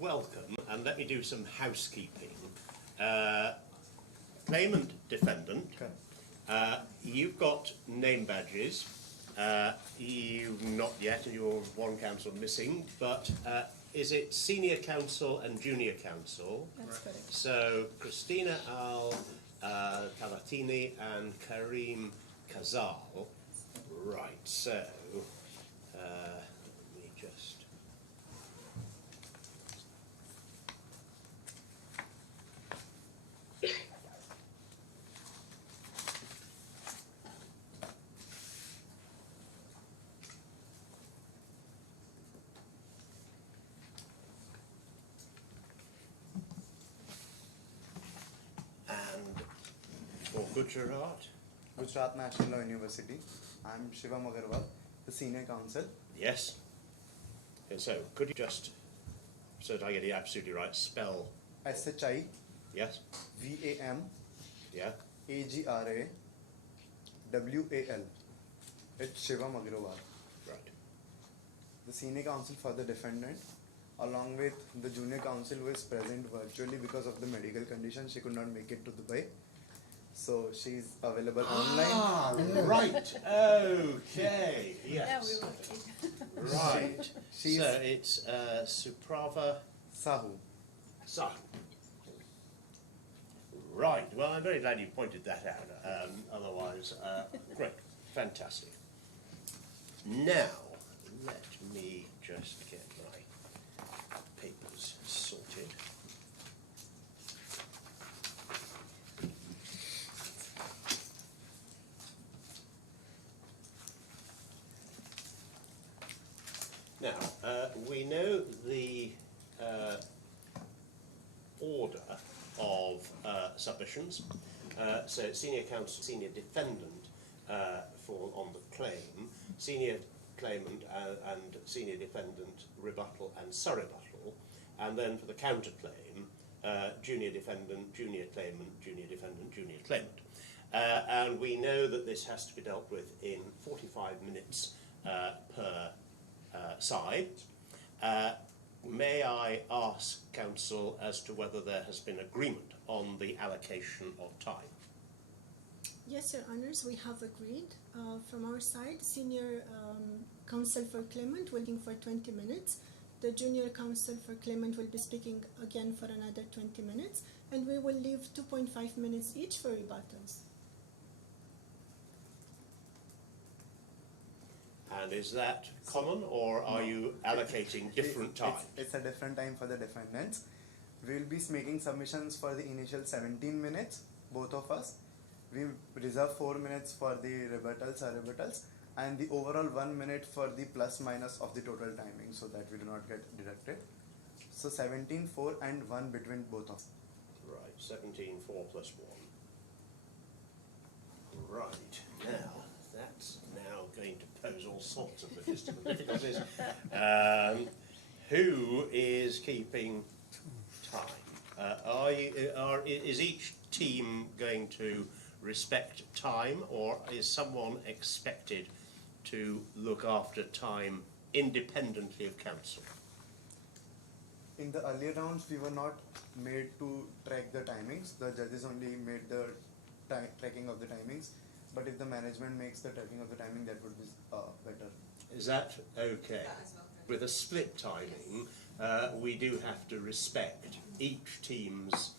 welcome, and let me do some housekeeping. Claimant, defendant, you've got name badges. You've not yet, and you're one counsel missing, but is it senior counsel and junior counsel? That's correct. So Christina Al-Talatini and Karim Kazal. Right, so let me just... And for Gujarat? Gujarat National Law University. I'm Shivam Agarwal, the senior counsel. Yes. And so, could you just, so that I get it absolutely right, spell? SHI Yes? VAM Yeah? AGRA WAL. It's Shivam Agarwal, Right. the senior counsel for the defendant, along with the junior counsel who is present virtually because of the medical condition. She could not make it to Dubai. So she's available online. Right. Okay. Yes. Yeah, we will. Right. She's So it's Suprava Sahu. Sahu. Right. Well, I'm very glad you pointed that out. Otherwise, great. Fantastic. Now, let me just get my papers sorted. Now, we know the order of submissions. So senior counsel, senior defendant fall on the claim, senior claimant and senior defendant rebuttal and surrebuttal, and then for the counterclaim, junior defendant, junior claimant, junior defendant, junior claimant. And we know that this has to be dealt with in 45 minutes per side. May I ask counsel as to whether there has been agreement on the allocation of time? Yes, Your Honours, we have agreed. From our side, senior counsel for claimant will be for 20 minutes. The junior counsel for claimant will be speaking again for another 20 minutes, and we will leave 2.5 minutes each for rebuttals. And is that common, or are you allocating different time? It's a different time for the defendants. We will be making submissions for the initial 17 minutes, both of us. We reserve 4 minutes for the rebuttals, and the overall 1 minute for the plus minus of the total timing, so that we do not get deducted. So 17, 4 and 1 between both of us. Right, 17, 4 plus 1. Right, now, that's now going to pose all sorts of logistical difficulties. Who is keeping time? Is each team going to respect time, or is someone expected to look after time independently of counsel? In the earlier rounds, we were not made to track the timings. The judges only made the tracking of the timings. But if the management makes the tracking of the timing, that would be better. Is that okay? With a split timing, we do have to respect each team's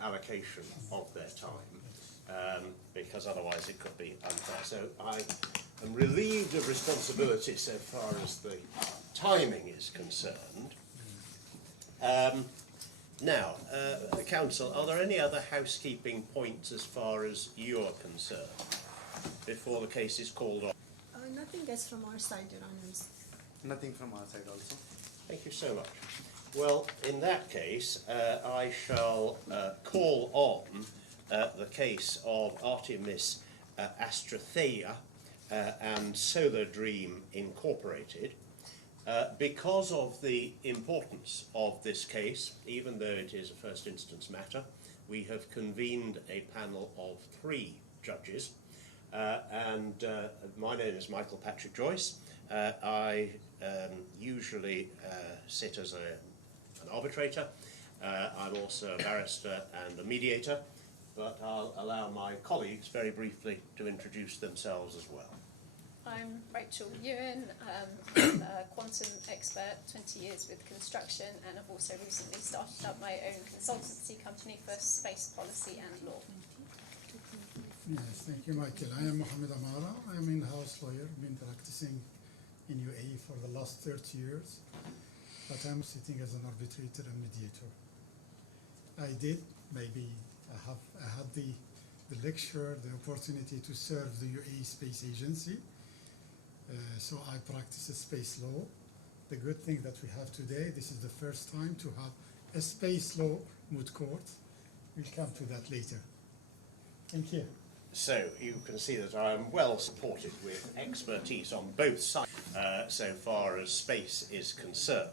allocation of their time, because otherwise it could be unfair. So I am relieved of responsibility so far as the timing is concerned. Now, counsel, are there any other housekeeping points as far as you're concerned before the case is called on? Nothing else from our side, Your Honours. Nothing from our side also. Thank you so much. Well, in that case, I shall call on the case of Artemis Astratheia and Solar Dream Incorporated. Because of the importance of this case, even though it is a first instance matter, we have convened a panel of 3 judges. My name is Michael Patrick Joyce. I usually sit as a an arbitrator. I'm also a barrister and a mediator, but I'll allow my colleagues very briefly to introduce themselves as well. I'm Rachel Ewan. I'm a quantum expert, 20 years with construction, and I've also recently started up my own consultancy company for space policy and law. Yes, thank you, Michael. I am Mohammed Amara. I am an in-house lawyer, been practicing in UAE for the last 30 years, but I'm sitting as an arbitrator and mediator. I had the lecture, the opportunity to serve the UAE Space Agency. So I practice space law. The good thing that we have today, this is the first time to have a space law moot court. We'll come to that later. Thank you. So you can see that I am well supported with expertise on both sides so far as space is concerned.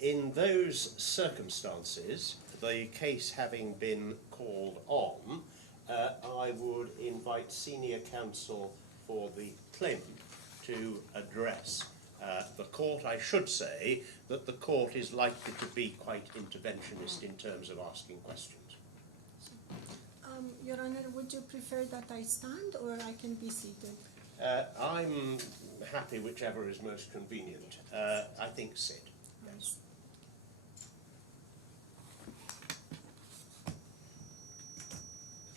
In those circumstances, the case having been called on, I would invite senior counsel for the claimant to address the court. I should say that the court is likely to be quite interventionist in terms of asking questions. Your Honor, would you prefer that I stand or I can be seated? I'm happy whichever is most convenient. I think sit. Yes.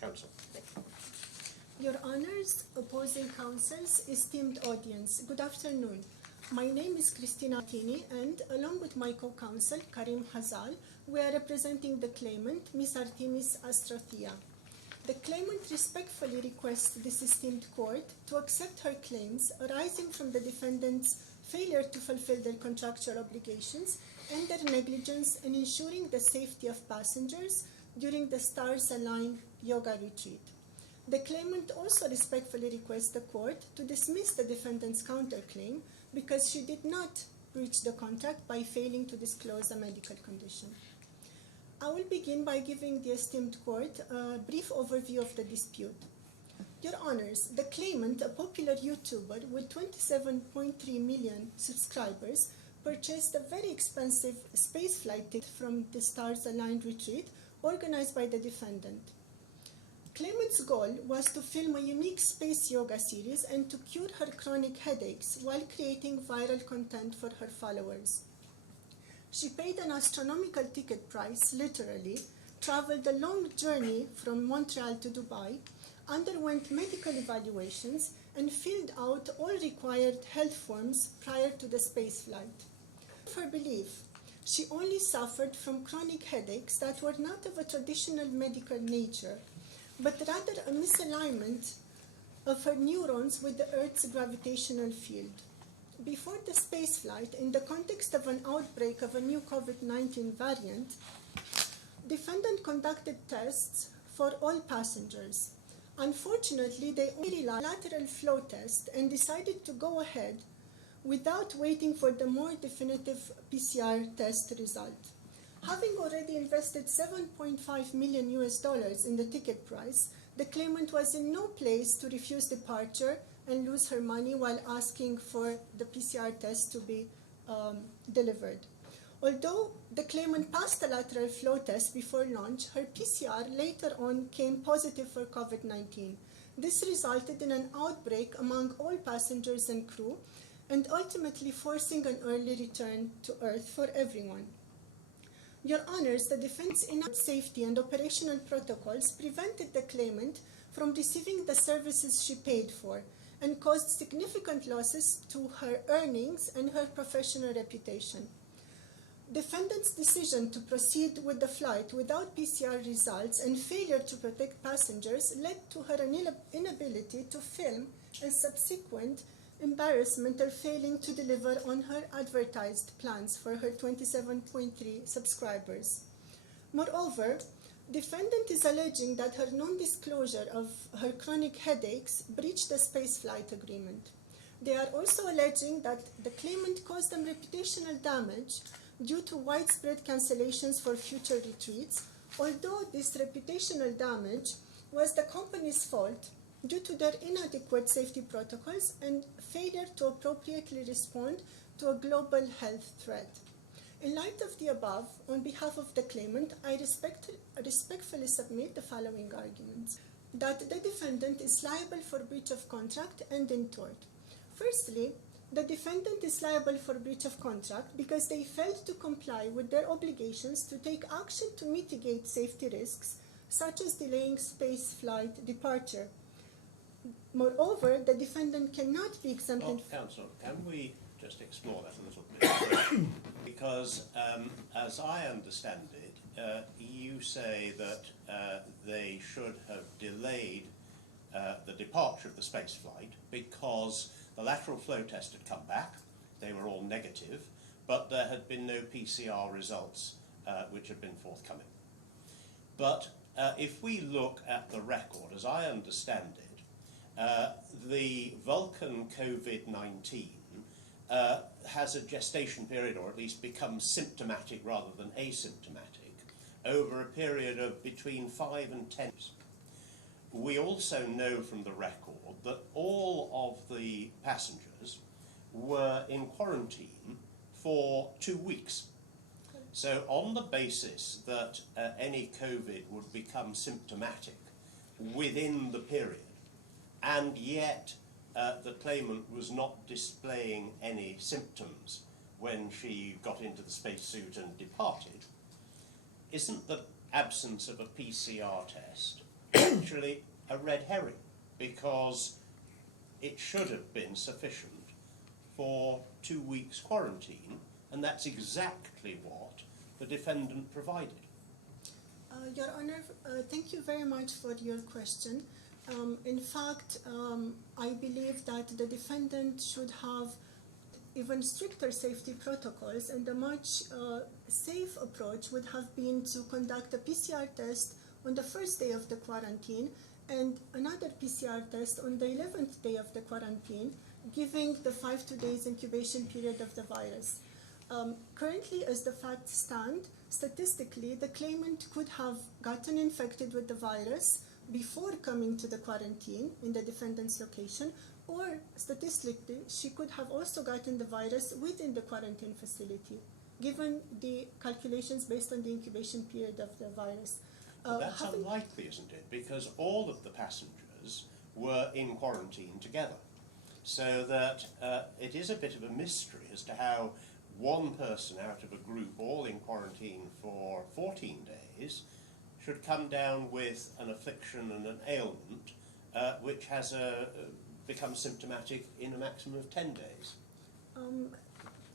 Counsel. Your Honor's opposing counsel's esteemed audience, good afternoon. My name is Christina Tini, and along with my co-counsel, Karim Hazal, we are representing the claimant, Ms. Artemis Astrothia. The claimant respectfully requests this esteemed court to accept her claims arising from the defendant's failure to fulfill their contractual obligations and their negligence in ensuring the safety of passengers during the Stars Align Yoga Retreat. The claimant also respectfully requests the court to dismiss the defendant's counterclaim because she did not breach the contract by failing to disclose a medical condition. I will begin by giving the esteemed court a brief overview of the dispute. Your Honors, the claimant, a popular YouTuber with 27.3 million subscribers, purchased a very expensive spaceflight ticket from the Stars Aligned retreat organized by the defendant. Claimant's goal was to film a unique space yoga series and to cure her chronic headaches while creating viral content for her followers. She paid an astronomical ticket price, literally, traveled a long journey from Montreal to Dubai, underwent medical evaluations, and filled out all required health forms prior to the spaceflight. Of her belief, she only suffered from chronic headaches that were not of a traditional medical nature, but rather a misalignment of her neurons with the Earth's gravitational field. Before the spaceflight, in the context of an outbreak of a new COVID-19 variant, defendant conducted tests for all passengers. Unfortunately, they only relied on a lateral flow test and decided to go ahead without waiting for the more definitive PCR test result. Having already invested $7.5 million in the ticket price, the claimant was in no place to refuse departure and lose her money while asking for the PCR test to be delivered. Although the claimant passed the lateral flow test before launch, her PCR later on came positive for COVID-19. This resulted in an outbreak among all passengers and crew, and ultimately forcing an early return to Earth for everyone. Your Honors, the defense inadequate safety and operational protocols prevented the claimant from receiving the services she paid for and caused significant losses to her earnings and her professional reputation. Defendant's decision to proceed with the flight without PCR results and failure to protect passengers led to her inability to film and subsequent embarrassment of failing to deliver on her advertised plans for her 27.3 subscribers. Moreover, defendant is alleging that her non-disclosure of her chronic headaches breached the spaceflight agreement. They are also alleging that the claimant caused them reputational damage due to widespread cancellations for future retreats, although this reputational damage was the company's fault due to their inadequate safety protocols and failure to appropriately respond to a global health threat. In light of the above, on behalf of the claimant, I respectfully submit the following arguments. That the defendant is liable for breach of contract and in tort. Firstly, the defendant is liable for breach of contract because they failed to comply with their obligations to take action to mitigate safety risks, such as delaying space flight departure. Moreover, the defendant cannot be exempted. Counsel, can we just explore that a little bit? Because as I understand it, you say that they should have delayed the departure of the space flight because the lateral flow test had come back, they were all negative, but there had been no PCR results which had been forthcoming. But if we look at the record, as I understand it, the Vulcan COVID-19 has a gestation period, or at least becomes symptomatic rather than asymptomatic, over a period of between 5 and 10 years. We also know from the record that all of the passengers were in quarantine for 2 weeks. So on the basis that any COVID would become symptomatic within the period, and yet the claimant was not displaying any symptoms when she got into the spacesuit and departed, isn't the absence of a PCR test actually a red herring? Because it should have been sufficient for 2 weeks quarantine, and that's exactly what the defendant provided. Your Honor, thank you very much for your question. In fact, I believe that the defendant should have even stricter safety protocols, and a much safe approach would have been to conduct a PCR test on the first day of the quarantine and another PCR test on the 11th day of the quarantine, giving the 5 days incubation period of the virus. Currently, as the facts stand, statistically, the claimant could have gotten infected with the virus before coming to the quarantine in the defendant's location, or statistically, she could have also gotten the virus within the quarantine facility, given the calculations based on the incubation period of the virus. That's unlikely, isn't it? Because all of the passengers were in quarantine together. So that it is a bit of a mystery as to how one person out of a group all in quarantine for 14 days should come down with an affliction and an ailment which has become symptomatic in a maximum of 10 days.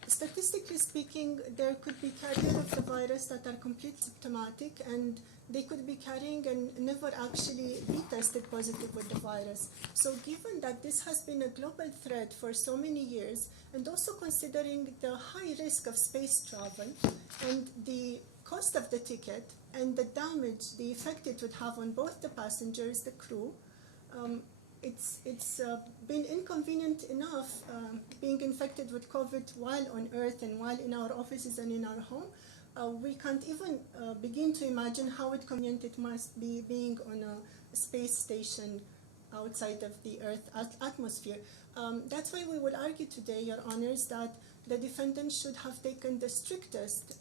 Statistically speaking, there could be carriers of the virus that are completely symptomatic, and they could be carrying and never actually be tested positive with the virus. So given that this has been a global threat for so many years, and also considering the high risk of space travel and the cost of the ticket and the damage, the effect it would have on both the passengers, the crew, it's been inconvenient enough being infected with COVID while on Earth and while in our offices and in our home. We can't even begin to imagine how inconvenient it must be being on a space station outside of the Earth atmosphere. That's why we will argue today, Your Honors, that the defendant should have taken the strictest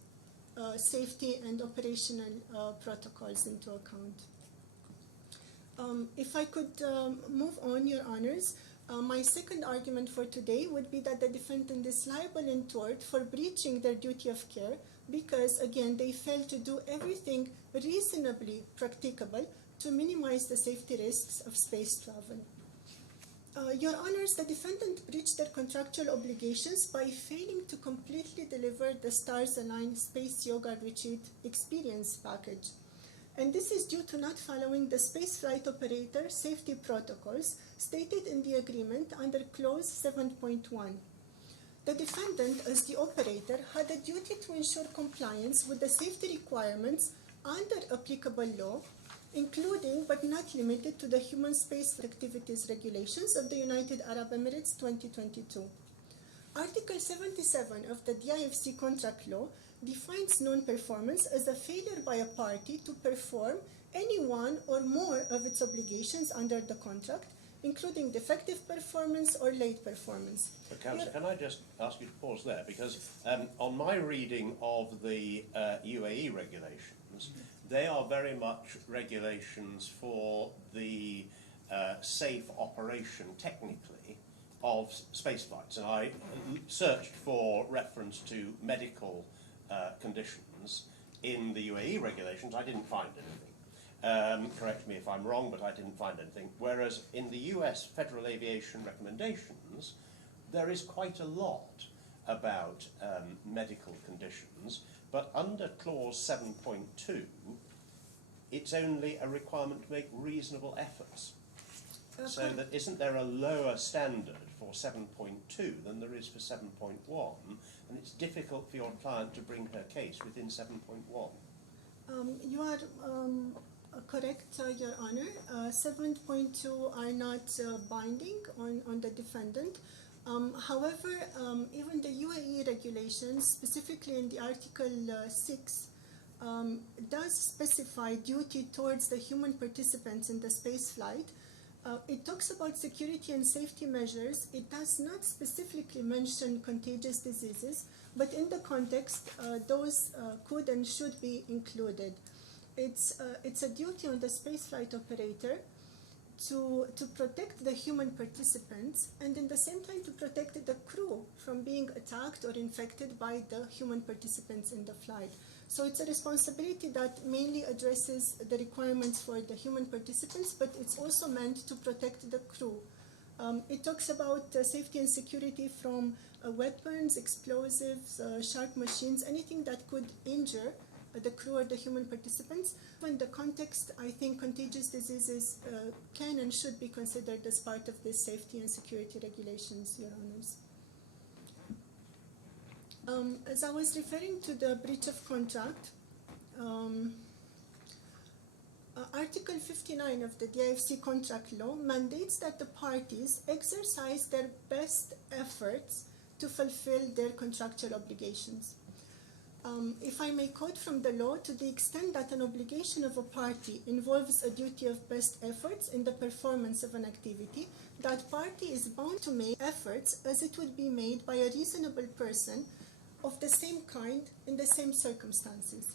safety and operational protocols into account. If I could move on, Your Honors, my second argument for today would be that the defendant is liable in tort for breaching their duty of care because, again, they failed to do everything reasonably practicable to minimize the safety risks of space travel. Your Honors, the defendant breached their contractual obligations by failing to completely deliver the Stars-Align Space Yoga Retreat Experience package. And this is due to not following the spaceflight operator safety protocols stated in the agreement under Clause 7.1. The defendant, as the operator, had a duty to ensure compliance with the safety requirements under applicable law, including but not limited to the Human Space Activities Regulations of the United Arab Emirates 2022. Article 77 of the DIFC contract law defines non-performance as a failure by a party to perform any one or more of its obligations under the contract, including defective performance or late performance. Councillor, can I just ask you to pause there? Because on my reading of the UAE regulations, they are very much regulations for the safe operation, technically, of space flights. And I searched for reference to medical conditions in the UAE regulations. I didn't find anything. Correct me if I'm wrong, but I didn't find anything. Whereas in the US Federal Aviation recommendations, there is quite a lot about medical conditions, but under clause 7.2, it's only a requirement to make reasonable efforts. So that isn't there a lower standard for 7.2 than there is for 7.1, and it's difficult for your client to bring her case within 7.1. You are correct, Your Honor. 7.2 are not binding on the defendant. However, even the UAE regulations, specifically in the Article 6, does specify duty towards the human participants in the space flight. It talks about security and safety measures. It does not specifically mention contagious diseases, but in the context, those could and should be included. It's a duty on the spaceflight operator to protect the human participants and in the same time to protect the crew from being attacked or infected by the human participants in the flight. So it's a responsibility that mainly addresses the requirements for the human participants, but it's also meant to protect the crew. It talks about safety and security from weapons, explosives, sharp machines, anything that could injure the crew or the human participants. In the context, I think contagious diseases can and should be considered as part of the safety and security regulations, Your Honors. As I was referring to the breach of contract, Article 59 of the DIFC contract law mandates that the parties exercise their best efforts to fulfill their contractual obligations. If I may quote from the law, to the extent that an obligation of a party involves a duty of best efforts in the performance of an activity, that party is bound to make efforts as it would be made by a reasonable person of the same kind in the same circumstances.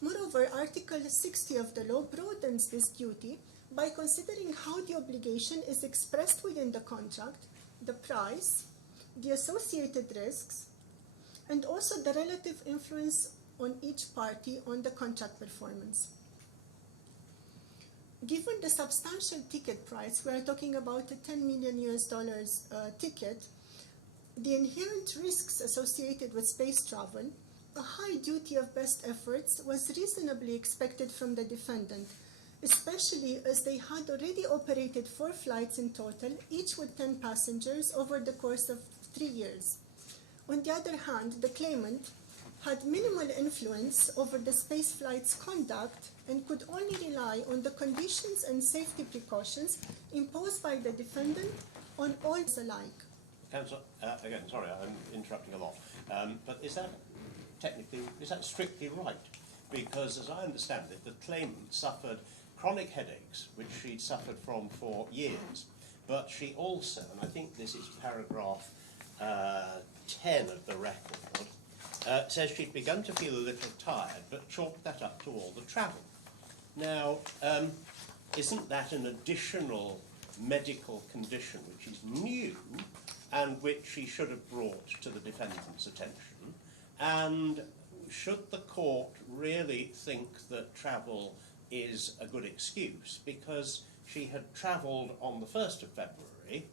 Moreover, Article 60 of the law broadens this duty by considering how the obligation is expressed within the contract, the price, the associated risks, and also the relative influence on each party on the contract performance. Given the substantial ticket price, we are talking about a $10 million ticket, the inherent risks associated with space travel, a high duty of best efforts was reasonably expected from the defendant, especially as they had already operated 4 flights in total, each with 10 passengers over the course of 3 years. On the other hand, the claimant had minimal influence over the space flight's conduct and could only rely on the conditions and safety precautions imposed by the defendant on all alike. Councillor, again, sorry, I'm interrupting a lot, but is that strictly right? Because as I understand it, the claimant suffered chronic headaches, which she'd suffered from for years, but she also, and I think this is paragraph 10 of the record, says she'd begun to feel a little tired, but chalked that up to all the travel. Now, isn't that an additional medical condition which is new and which she should have brought to the defendant's attention? And should the court really think that travel is a good excuse? Because she had travelled on the 1st of February,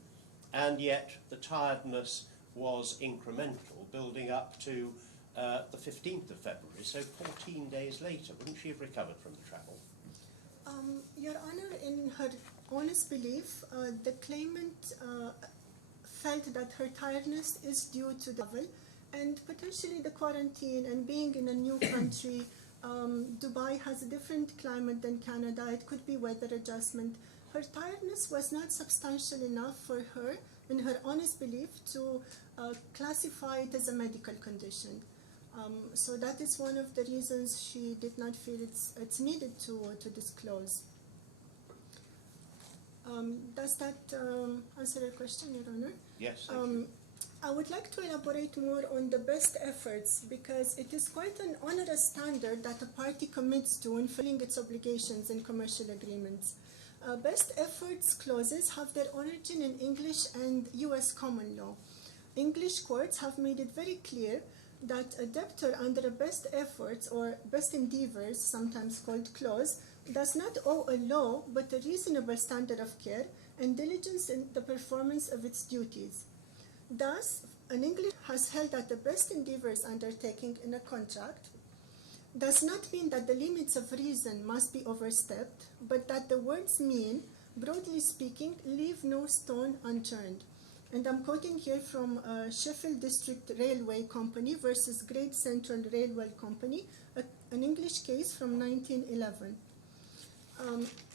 and yet the tiredness was incremental, building up to the 15th of February, so 14 days later. Wouldn't she have recovered from the travel? Your Honour, in her honest belief, the claimant felt that her tiredness is due to the travel and potentially the quarantine and being in a new country. Dubai has a different climate than Canada. It could be weather adjustment. Her tiredness was not substantial enough for her, in her honest belief, to classify it as a medical condition. So that is one of the reasons she did not feel it's needed to disclose. Does that answer your question, Your Honor? Yes, thank you. I would like to elaborate more on the best efforts because it is quite an onerous standard that a party commits to in fulfilling its obligations in commercial agreements. Best efforts clauses have their origin in English and US common law. English courts have made it very clear that a debtor under a best efforts or best endeavors, sometimes called clause, does not owe a law but a reasonable standard of care and diligence in the performance of its duties. Thus, an English has held that the best endeavors undertaking in a contract does not mean that the limits of reason must be overstepped, but that the words mean, broadly speaking, leave no stone unturned. And I'm quoting here from Sheffield District Railway Company versus Great Central Railway Company, an English case from 1911.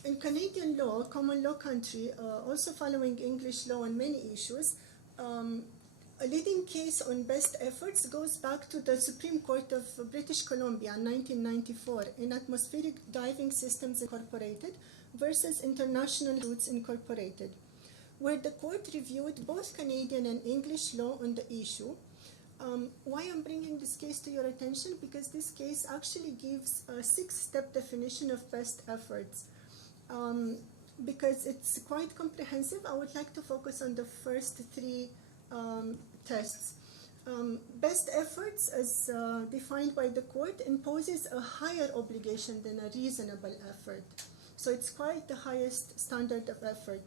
In Canadian law, common law country, also following English law on many issues, a leading case on best efforts goes back to the Supreme Court of British Columbia in 1994 in Atmospheric Diving Systems Incorporated versus International Routes Incorporated, where the court reviewed both Canadian and English law on the issue. Why I'm bringing this case to your attention? Because this case actually gives a 6-step definition of best efforts. Because it's quite comprehensive, I would like to focus on the first 3 tests. Best efforts, as defined by the court, imposes a higher obligation than a reasonable effort. So it's quite the highest standard of effort.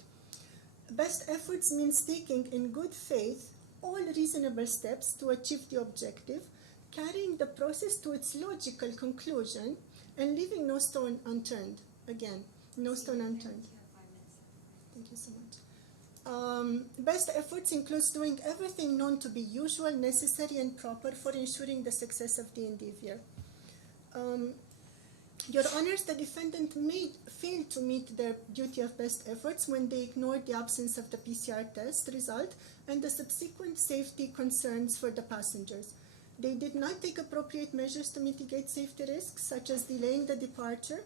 Best efforts means taking in good faith all reasonable steps to achieve the objective, carrying the process to its logical conclusion, and leaving no stone unturned. Again, no stone unturned. Thank you so much. Best efforts includes doing everything known to be usual, necessary, and proper for ensuring the success of the endeavor. Your Honors, the defendant failed to meet their duty of best efforts when they ignored the absence of the PCR test result and the subsequent safety concerns for the passengers. They did not take appropriate measures to mitigate safety risks, such as delaying the departure.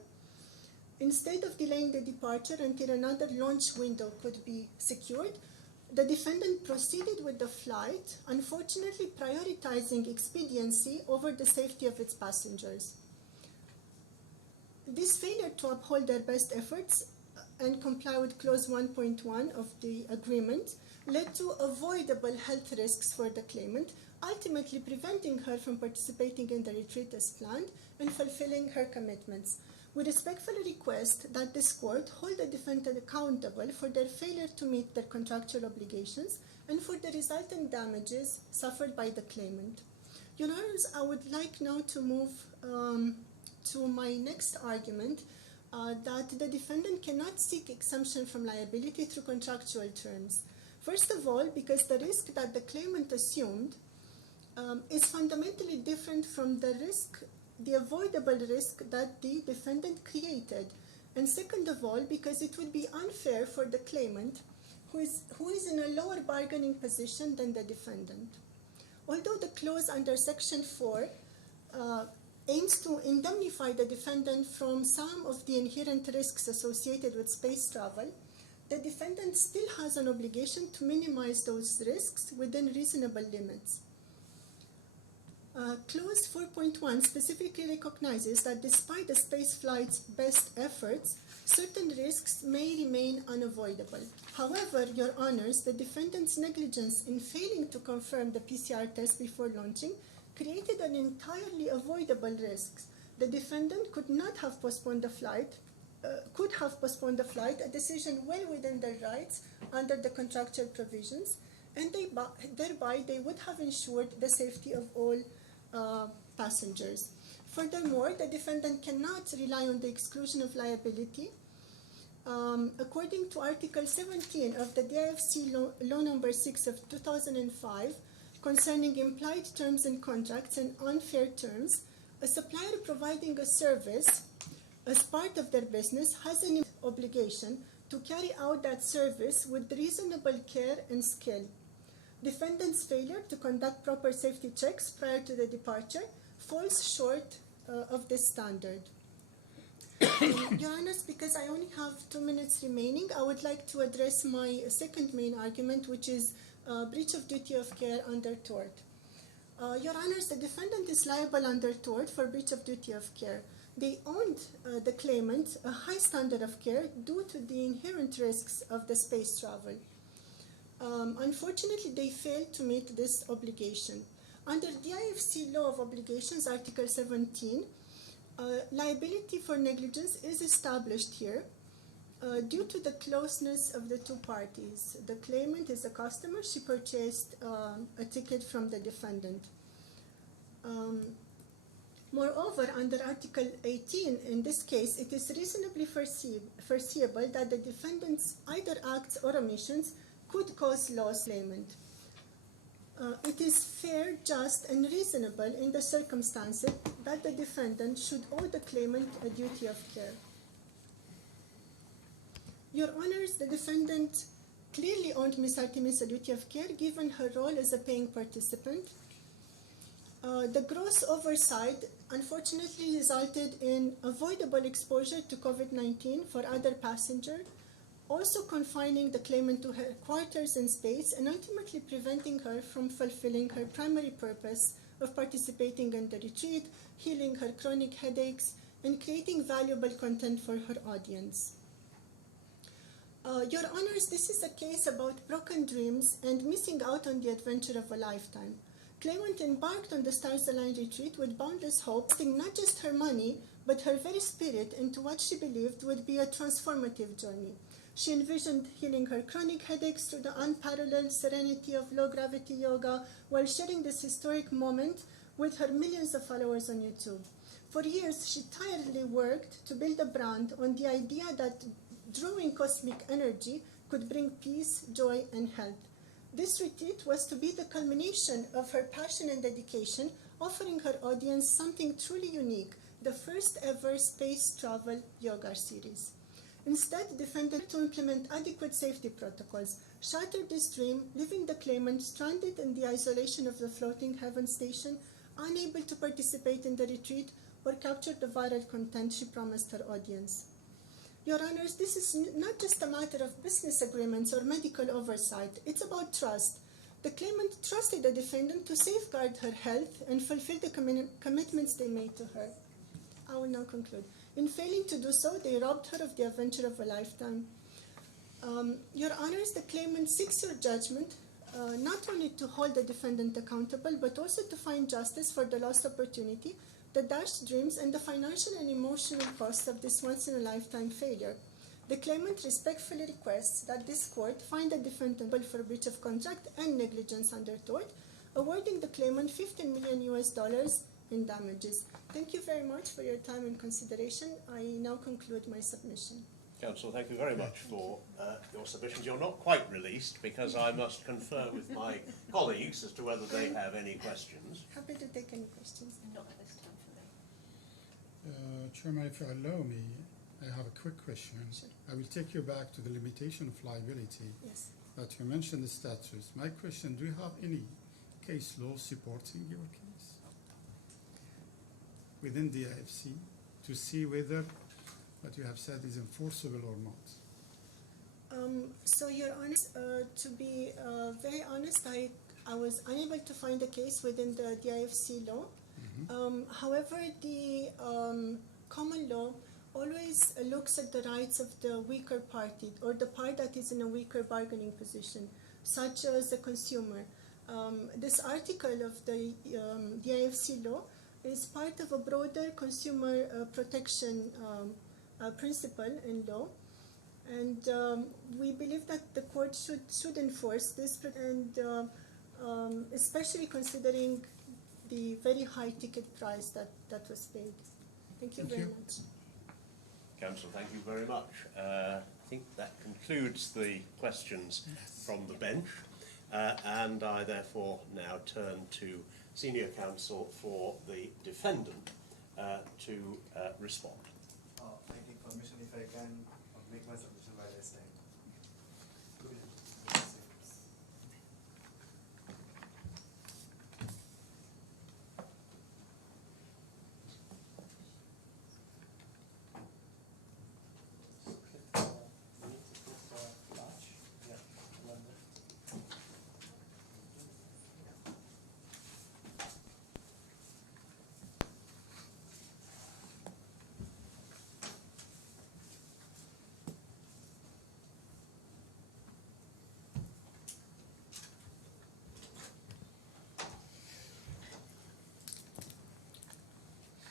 Instead of delaying the departure until another launch window could be secured, the defendant proceeded with the flight, unfortunately prioritizing expediency over the safety of its passengers. This failure to uphold their best efforts and comply with Clause 1.1 of the agreement led to avoidable health risks for the claimant, ultimately preventing her from participating in the retreat as planned and fulfilling her commitments. We respectfully request that this court hold the defendant accountable for their failure to meet their contractual obligations and for the resultant damages suffered by the claimant. Your Honors, I would like now to move to my next argument, that the defendant cannot seek exemption from liability through contractual terms. First of all, because the risk that the claimant assumed is fundamentally different from the avoidable risk that the defendant created. And second of all, because it would be unfair for the claimant who is in a lower bargaining position than the defendant. Although the clause under Section 4 aims to indemnify the defendant from some of the inherent risks associated with space travel, the defendant still has an obligation to minimize those risks within reasonable limits. Clause 4.1 specifically recognizes that despite the spaceflight's best efforts, certain risks may remain unavoidable. However, Your Honors, the defendant's negligence in failing to confirm the PCR test before launching created an entirely avoidable risk. The defendant could have postponed the flight, a decision well within their rights under the contractual provisions, and thereby they would have ensured the safety of all passengers. Furthermore, the defendant cannot rely on the exclusion of liability. According to Article 17 of the DIFC Law Number 6 of 2005, concerning implied terms and contracts and unfair terms, a supplier providing a service as part of their business has an obligation to carry out that service with reasonable care and skill. Defendant's failure to conduct proper safety checks prior to the departure falls short of this standard. Your Honors, because I only have 2 minutes remaining, I would like to address my second main argument, which is breach of duty of care under tort. Your Honors, the defendant is liable under tort for breach of duty of care. They owed the claimant a high standard of care due to the inherent risks of the space travel. Unfortunately, they failed to meet this obligation. Under the IFC Law of Obligations, Article 17, liability for negligence is established here due to the closeness of the two parties. The claimant is a customer. She purchased a ticket from the defendant. Moreover, under Article 18, in this case, it is reasonably foreseeable that the defendant's either acts or omissions could cause loss claimant. It is fair, just, and reasonable in the circumstances that the defendant should owe the claimant a duty of care. Your Honors, the defendant clearly owed Ms. Artemis a duty of care given her role as a paying participant. The gross oversight unfortunately resulted in avoidable exposure to COVID-19 for other passengers, also confining the claimant to her quarters in space and ultimately preventing her from fulfilling her primary purpose of participating in the retreat, healing her chronic headaches, and creating valuable content for her audience. Your Honors, this is a case about broken dreams and missing out on the adventure of a lifetime. Claimant embarked on the Stars Align retreat with boundless hope, investing not just her money, but her very spirit into what she believed would be a transformative journey. She envisioned healing her chronic headaches through the unparalleled serenity of low-gravity yoga while sharing this historic moment with her millions of followers on YouTube. For years, she tirelessly worked to build a brand on the idea that drawing cosmic energy could bring peace, joy, and health. This retreat was to be the culmination of her passion and dedication, offering her audience something truly unique, the first ever space travel yoga series. Instead, defendant to implement adequate safety protocols, shattered this dream, leaving the claimant stranded in the isolation of the floating heaven station, unable to participate in the retreat or capture the viral content she promised her audience. Your Honors, this is not just a matter of business agreements or medical oversight. It's about trust. The claimant trusted the defendant to safeguard her health and fulfill the commitments they made to her. I will now conclude. In failing to do so, they robbed her of the adventure of a lifetime. Your Honors, the claimant seeks your judgment, not only to hold the defendant accountable, but also to find justice for the lost opportunity, the dashed dreams, and the financial and emotional cost of this once-in-a-lifetime failure. The claimant respectfully requests that this court find the defendant liable for breach of contract and negligence under tort, awarding the claimant $15 million in damages. Thank you very much for your time and consideration. I now conclude my submission. Counsel, thank you very much for your submissions. You're not quite released because I must confer with my colleagues as to whether they have any questions. Happy to take any questions. Not at this time for me. Chairman, if you allow me, I have a quick question. Sure. I will take you back to the limitation of liability Yes. that you mentioned the statutes. My question, do you have any case law supporting your case within the IFC to see whether what you have said is enforceable or not? So, Your Honor, to be very honest, I was unable to find a case within the IFC law. However, the common law always looks at the rights of the weaker party or the part that is in a weaker bargaining position, such as the consumer. This article of the IFC law is part of a broader consumer protection principle in law, and we believe that the court should enforce this, and especially considering the very high ticket price that was paid. Thank you very much. Counsel, thank you very much. I think that concludes the questions from the bench, and I therefore now turn to Senior Counsel for the defendant to respond. Taking permission, if I can make my submission by this time.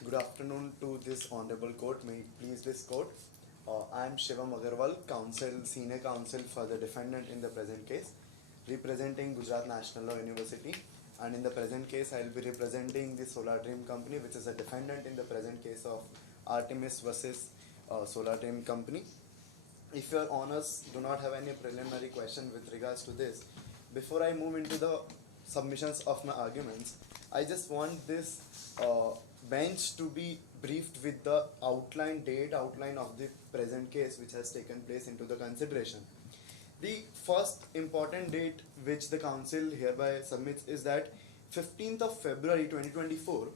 Good afternoon to this honorable court. May it please this court. I am Shivam Agarwal, senior counsel for the defendant in the present case, representing Gujarat National Law University. And in the present case, I will be representing the Solar Dream Company, which is a defendant in the present case of Artemis versus Solar Dream Company. If your honors do not have any preliminary question with regards to this, before I move into the submissions of my arguments, I just want this bench to be briefed with the outline of the present case which has taken place into the consideration. The first important date which the council hereby submits is that 15th of February 2024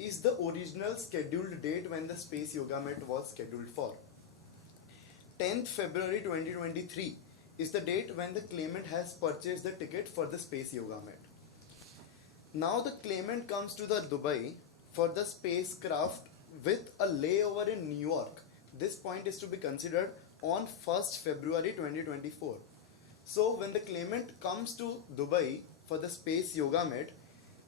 is the original scheduled date when the Space Yoga Met was scheduled for. 10th February 2023 is the date when the claimant has purchased the ticket for the Space Yoga Met. Now the claimant comes to the Dubai for the spacecraft with a layover in New York. This point is to be considered on 1st February 2024. So when the claimant comes to Dubai for the Space Yoga Met,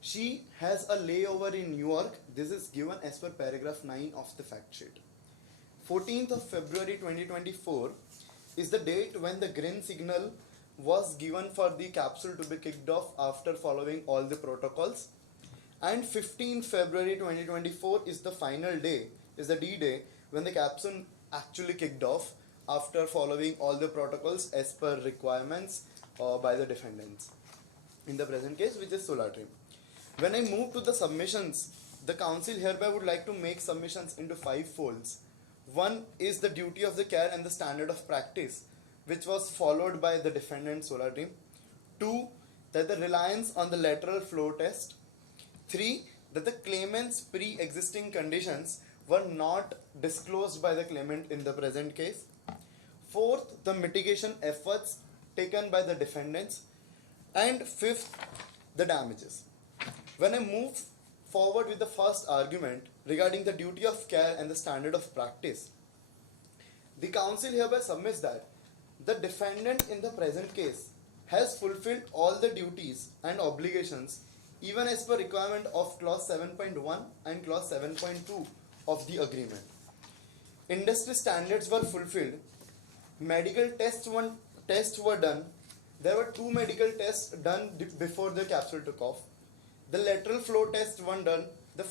she has a layover in New York. This is given as per paragraph 9 of the fact sheet. 14th of February 2024 is the date when the green signal was given for the capsule to be kicked off after following all the protocols. And 15th February 2024 is the final day, is the D-Day, when the capsule actually kicked off after following all the protocols as per requirements by the defendants. In the present case, which is Solar Dream. When I move to the submissions, the council hereby would like to make submissions into 5 folds. One is the duty of the care and the standard of practice, which was followed by the defendant Solar Dream. 2, that the reliance on the lateral flow test. 3, that the claimant's pre-existing conditions were not disclosed by the claimant in the present case. 4th, the mitigation efforts taken by the defendants. And 5th, the damages. When I move forward with the first argument regarding the duty of care and the standard of practice, the council hereby submits that the defendant in the present case has fulfilled all the duties and obligations even as per requirement of clause 7.1 and clause 7.2 of the agreement. Industry standards were fulfilled. Medical tests were done. There were 2 medical tests done before the capsule took off. The lateral flow tests were done. The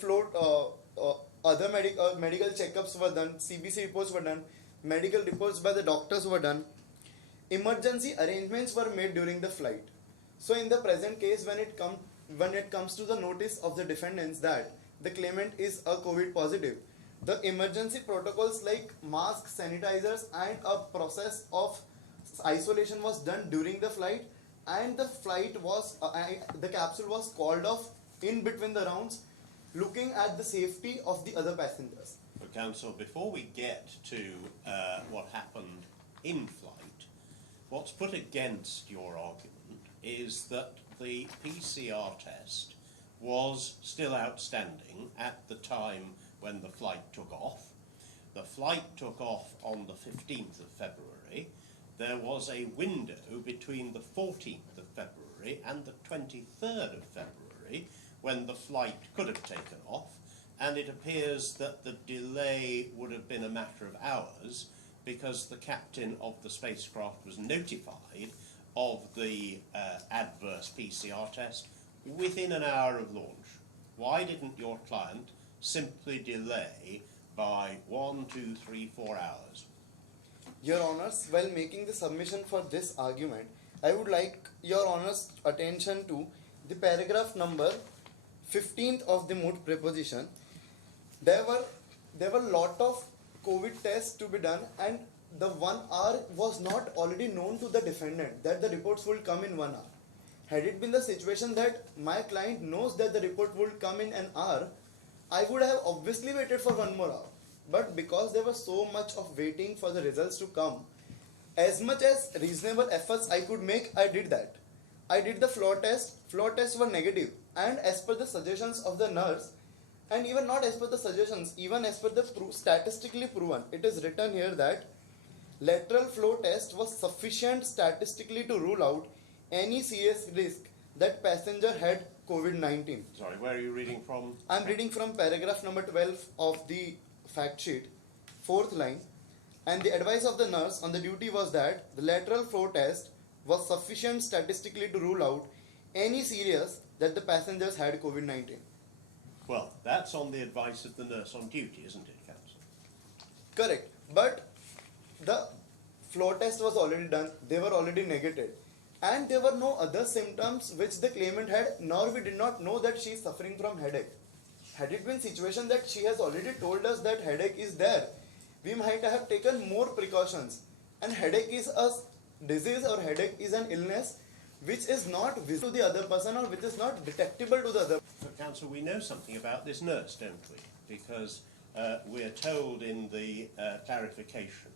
other medical checkups were done. CBC reports were done. Medical reports by the doctors were done. Emergency arrangements were made during the flight. So in the present case, when it comes to the notice of the defendants that the claimant is a COVID positive, the emergency protocols like masks, sanitizers, and a process of isolation was done during the flight, and the capsule was called off in between the rounds, looking at the safety of the other passengers. But Counsel, before we get to what happened in flight, what's put against your argument is that the PCR test was still outstanding at the time when the flight took off. The flight took off on the 15th of February. There was a window between the 14th of February and the 23rd of February when the flight could have taken off, and it appears that the delay would have been a matter of hours because the captain of the spacecraft was notified of the adverse PCR test within an hour of launch. Why didn't your client simply delay by 1, 2, 3, 4 hours? Your Honours, while making the submission for this argument, I would like Your Honours' attention to the paragraph number 15th of the Moot preposition. There were lot of COVID tests to be done, and the 1 hour was not already known to the defendant that the reports will come in 1 hour. Had it been the situation that my client knows that the report will come in an hour, I would have obviously waited for 1 more hour. But because there was so much of waiting for the results to come, as much as reasonable efforts I could make, I did that. I did the flow test. Flow tests were negative, and as per the suggestions of the nurse, and even not as per the suggestions, even as per the statistically proven, it is written here that lateral flow test was sufficient statistically to rule out any serious risk that passenger had COVID-19. Sorry, where are you reading from? I'm reading from paragraph number 12 of the fact sheet, 4th line. And the advice of the nurse on the duty was that the lateral flow test was sufficient statistically to rule out any serious that the passengers had COVID-19. Well, that's on the advice of the nurse on duty, isn't it, Counsel? Correct. But the flow test was already done, they were already negated. And there were no other symptoms which the claimant had, nor we did not know that she is suffering from headache. Had it been situation that she has already told us that headache is there, we might have taken more precautions. And headache is a disease or headache is an illness which is not visible to the other person or which is not detectable to the other. But, Counsel, we know something about this nurse, don't we? Because we are told in the clarification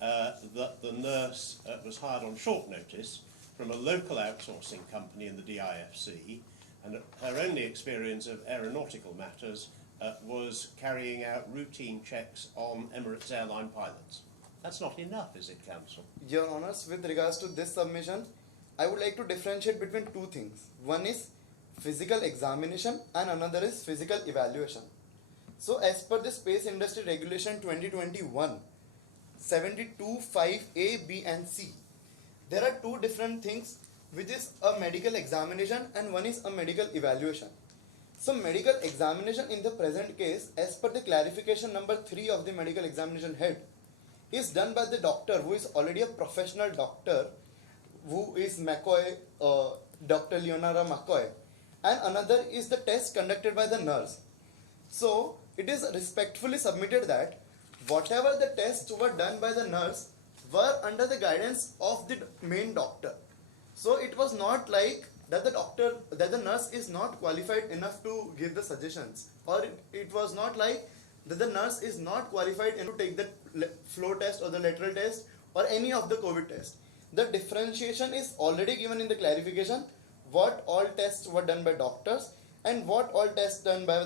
that the nurse was hired on short notice from a local outsourcing company in the DIFC, and her only experience of aeronautical matters was carrying out routine checks on Emirates airline pilots. That's not enough, is it, Counsel? Your Honours, with regards to this submission, I would like to differentiate between two things. One is physical examination and another is physical evaluation. So as per the Space Industry Regulation 2021, 72(5)(a), (b) and (c), there are two different things, which is a medical examination and one is a medical evaluation. So medical examination in the present case, as per the clarification number 3 of the medical examination head, is done by the doctor who is already a professional doctor, who is McCoy, Dr. Leonora McCoy, and another is the test conducted by the nurse. So it is respectfully submitted that whatever the tests were done by the nurse were under the guidance of the main doctor. So it was not like that the nurse is not qualified enough to give the suggestions, or it was not like that the nurse is not qualified enough to take the flow test or the lateral test or any of the COVID test. The differentiation is already given in the clarification, what all tests were done by doctors and what all tests done by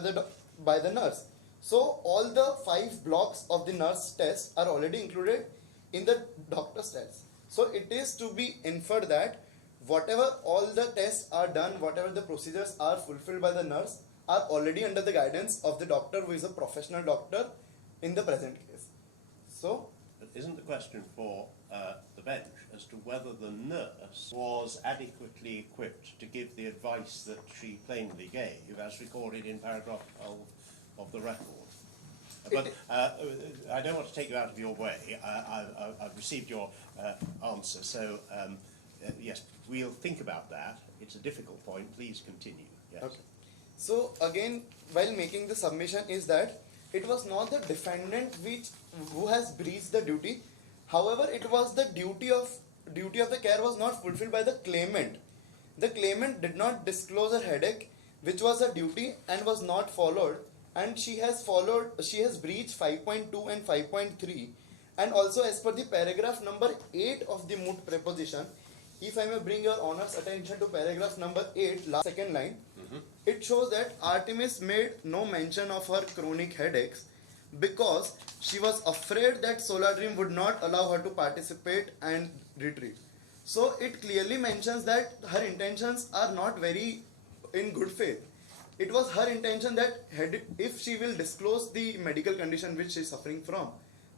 the nurse. So all the 5 blocks of the nurse test are already included in the doctor's test. So it is to be inferred that whatever all the tests are done, whatever the procedures are fulfilled by the nurse, are already under the guidance of the doctor who is a professional doctor in the present case. So, But isn't the question for the bench as to whether the nurse was adequately equipped to give the advice that she plainly gave, as recorded in paragraph 12 of the record? But I don't want to take you out of your way. I've received your answer, so yes, we'll think about that. It's a difficult point. Please continue. Yes. okay. So again, while making the submission is that it was not the defendant who has breached the duty. However, it was the duty of the care was not fulfilled by the claimant. The claimant did not disclose her headache, which was a duty and was not followed, and she has breached 5.2 and 5.3, and also as per the paragraph number 8 of the Moot preposition, if I may bring your Honour's attention to paragraph number 8, last second line, it shows that Artemis made no mention of her chronic headaches because she was afraid that Solar Dream would not allow her to participate and retreat. So it clearly mentions that her intentions are not very in good faith. It was her intention that if she will disclose the medical condition which she is suffering from,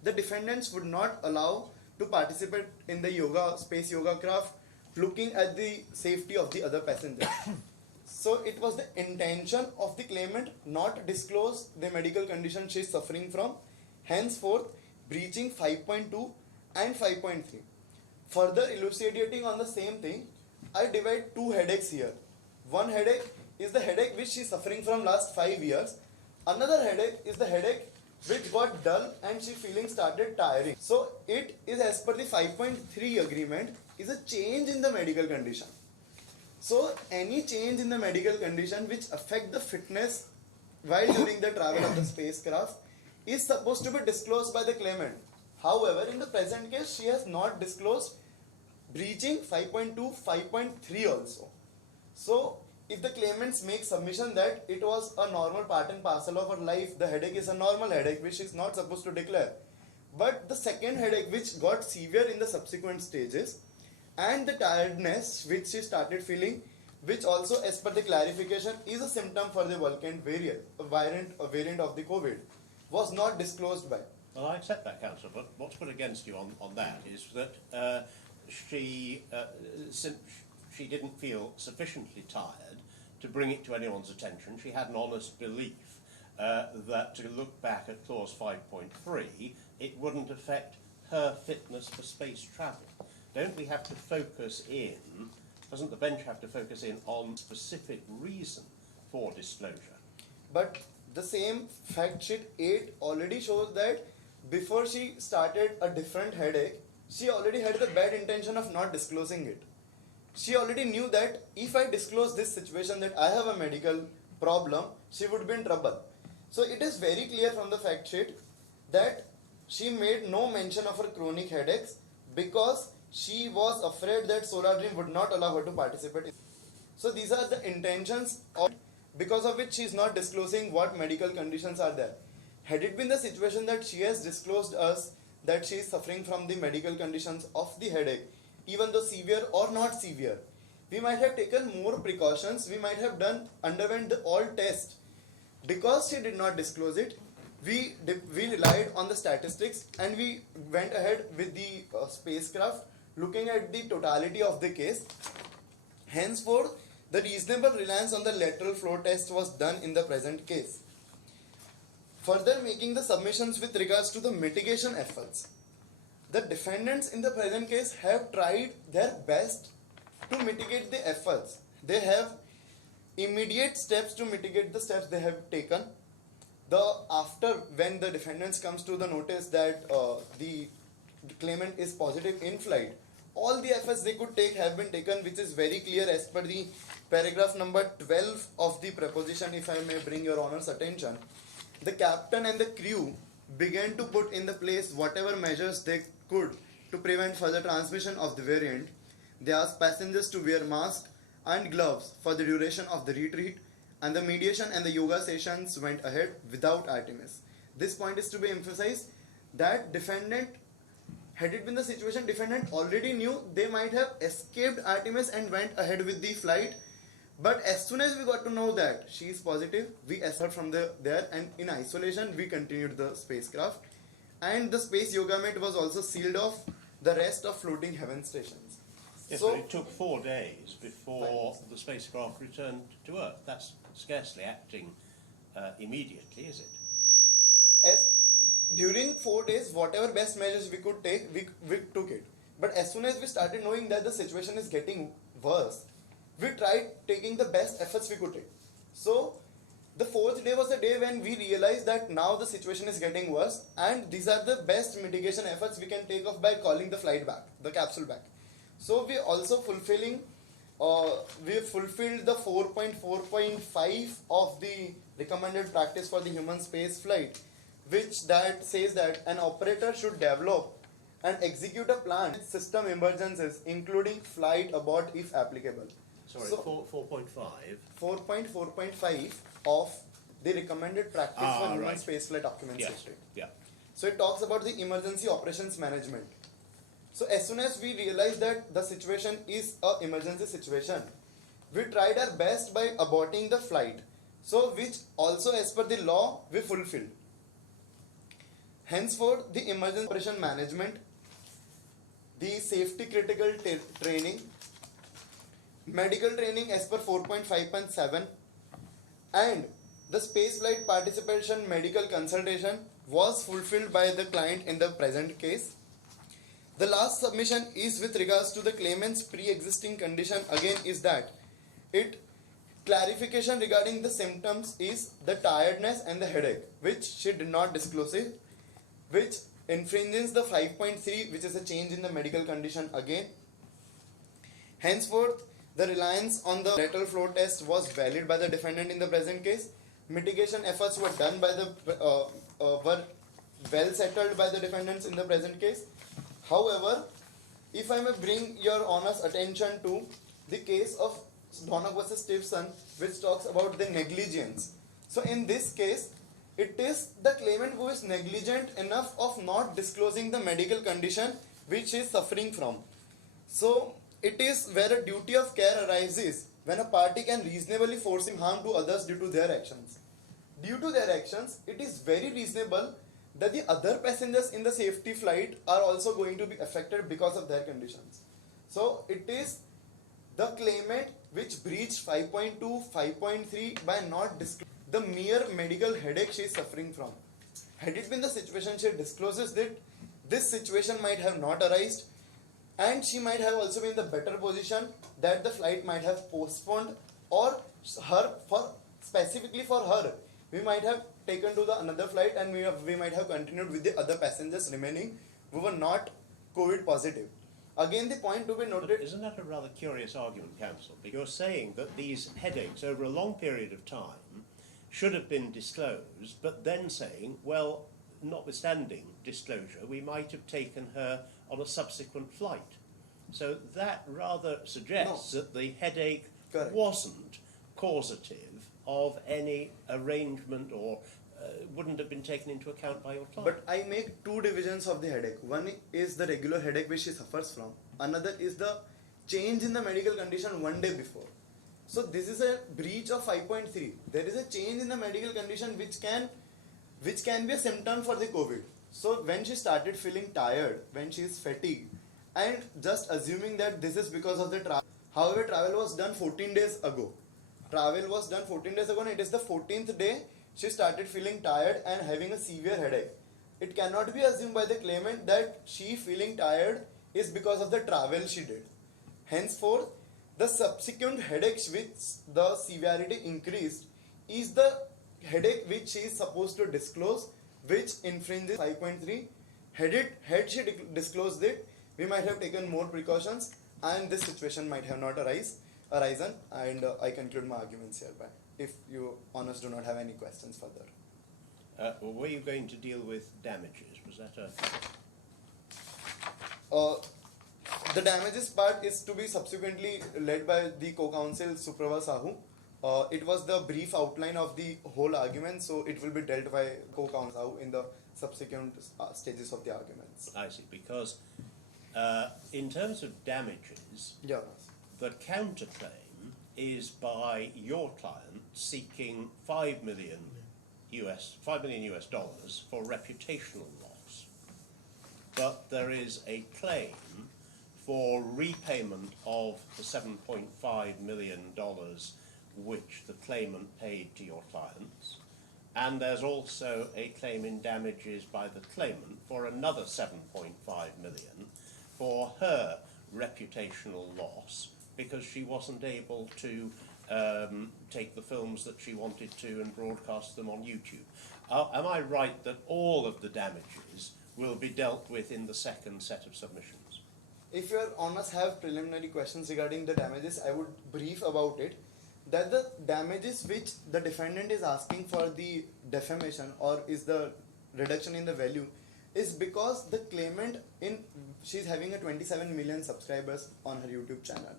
the defendants would not allow to participate in the space yoga craft, looking at the safety of the other passengers. So it was the intention of the claimant not to disclose the medical condition she is suffering from, henceforth breaching 5.2 and 5.3. Further elucidating on the same thing, I divide 2 headaches here. One headache is the headache which she is suffering from last 5 years. Another headache is the headache which got dull and she feeling started tiring. So it is, as per the 5.3 agreement, is a change in the medical condition. So any change in the medical condition which affect the fitness while during the travel of the spacecraft is supposed to be disclosed by the claimant. However, in the present case, she has not disclosed, breaching 5.2, 5.3 also. So if the claimants make submission that it was a normal part and parcel of her life, the headache is a normal headache which she is not supposed to declare. But the second headache which got severe in the subsequent stages, and the tiredness which she started feeling which also as per the clarification is a symptom for the Vulcan variant of the COVID, was not disclosed by. Well, I accept that, Councillor, but what's put against you on that is that she didn't feel sufficiently tired to bring it to anyone's attention. She had an honest belief that to look back at clause 5.3, it wouldn't affect her fitness for space travel. Don't we have to focus in, doesn't the bench have to focus in on specific reason for disclosure? But the same fact sheet 8 already shows that before she started a different headache, she already had the bad intention of not disclosing it. She already knew that if I disclose this situation that I have a medical problem, she would be in trouble. So it is very clear from the fact sheet that she made no mention of her chronic headaches because she was afraid that Solar Dream would not allow her to participate. So these are the intentions because of which she is not disclosing what medical conditions are there. Had it been the situation that she has disclosed us that she is suffering from the medical conditions of the headache, even though severe or not severe, we might have taken more precautions, we might have underwent the all test. Because she did not disclose it, we relied on the statistics and we went ahead with the spacecraft looking at the totality of the case. Henceforth, the reasonable reliance on the lateral flow test was done in the present case. Further making the submissions with regards to the mitigation efforts, the defendants in the present case have tried their best to mitigate the efforts. They have immediate steps to mitigate the steps they have taken. When the defendants comes to the notice that the claimant is positive in flight, all the efforts they could take have been taken, which is very clear as per the paragraph number 12 of the proposition, if I may bring your honor's attention. The captain and the crew began to put in the place whatever measures they could to prevent further transmission of the variant. They asked passengers to wear masks and gloves for the duration of the retreat, and the mediation and the yoga sessions went ahead without Artemis. This point is to be emphasized that defendant, had it been the situation, defendant already knew they might have escaped Artemis and went ahead with the flight. But as soon as we got to know that she is positive, we escorted from there and in isolation we continued the spacecraft. And the space yoga mat was also sealed off the rest of floating heaven stations. Yes, So but it took 4 days before the spacecraft returned to Earth. That's scarcely acting immediately, is it? During 4 days, whatever best measures we could take, we took it. But as soon as we started knowing that the situation is getting worse, we tried taking the best efforts we could take. So the 4th day was the day when we realized that now the situation is getting worse, and these are the best mitigation efforts we can take off by calling the flight back, the capsule back. So we also fulfilled the 4.4.5 of the recommended practice for the human space flight, which that says that an operator should develop and execute a plan with system emergencies, including flight abort if applicable. Sorry, So 4.5. 4.4.5 of the recommended practice for human right. spaceflight document Yes, system. yeah. So it talks about the emergency operations management. So as soon as we realized that the situation is an emergency situation, we tried our best by aborting the flight. So which also as per the law we fulfilled. Henceforth, the emergency operation management, the safety critical training, medical training as per 4.5.7, and the spaceflight participation medical consultation was fulfilled by the client in the present case. The last submission is with regards to the claimant's pre-existing condition. Again, is that clarification regarding the symptoms is the tiredness and the headache, which she did not disclose it, which infringes the 5.3, which is a change in the medical condition again. Henceforth, the reliance on the lateral flow test was valid by the defendant in the present case. Mitigation efforts were done by the were well settled by the defendants in the present case. However, if I may bring your honor's attention to the case of Donnock versus Stevenson, which talks about the negligence. So in this case, it is the claimant who is negligent enough of not disclosing the medical condition which he is suffering from. So it is where a duty of care arises when a party can reasonably force him harm to others due to their actions. Due to their actions, it is very reasonable that the other passengers in the safety flight are also going to be affected because of their conditions. So it is the claimant which breached 5.2, 5.3 by not disclosing the mere medical headache she is suffering from. Had it been the situation she discloses that, this situation might have not arisen, and she might have also been in the better position that the flight might have postponed, or specifically for her, we might have taken to the another flight and we might have continued with the other passengers remaining who were not COVID positive. Again, the point to be noted. But isn't that a rather curious argument, Counsel? Because you're saying that these headaches over a long period of time should have been disclosed, but then saying, well, notwithstanding disclosure, we might have taken her on a subsequent flight. So that rather suggests that the headache Correct. wasn't causative of any arrangement or wouldn't have been taken into account by your client. But I make two divisions of the headache. One is the regular headache which she suffers from. Another is the change in the medical condition one day before. So this is a breach of 5.3. There is a change in the medical condition which can be a symptom for the COVID. So when she started feeling tired, when she is fatigued, and just assuming that this is because of the travel. However, travel was done 14 days ago. Travel was done 14 days ago, and it is the 14th day she started feeling tired and having a severe headache. It cannot be assumed by the claimant that she feeling tired is because of the travel she did. Henceforth, the subsequent headaches which the severity increased is the headache which she is supposed to disclose, which infringes 5.3. Had she disclosed it, we might have taken more precautions and this situation might have not arisen, and I conclude my arguments hereby. If you honors do not have any questions further. Were you going to deal with damages? Was that The damages part is to be subsequently led by the co-counsel Suprava Sahu. It was the brief outline of the whole argument, so it will be dealt by co-counsel Sahu in the subsequent stages of the arguments. I see, because in terms of damages, Yeah. the counterclaim is by your client seeking $5 million US dollars for reputational loss. But there is a claim for repayment of the $7.5 million which the claimant paid to your clients. And there's also a claim in damages by the claimant for another $7.5 million for her reputational loss because she wasn't able to take the films that she wanted to and broadcast them on YouTube. Am I right that all of the damages will be dealt with in the second set of submissions? If your honors have preliminary questions regarding the damages, I would brief about it. That the damages which the defendant is asking for the defamation or is the reduction in the value is because the claimant she's having a 27 million subscribers on her YouTube channel.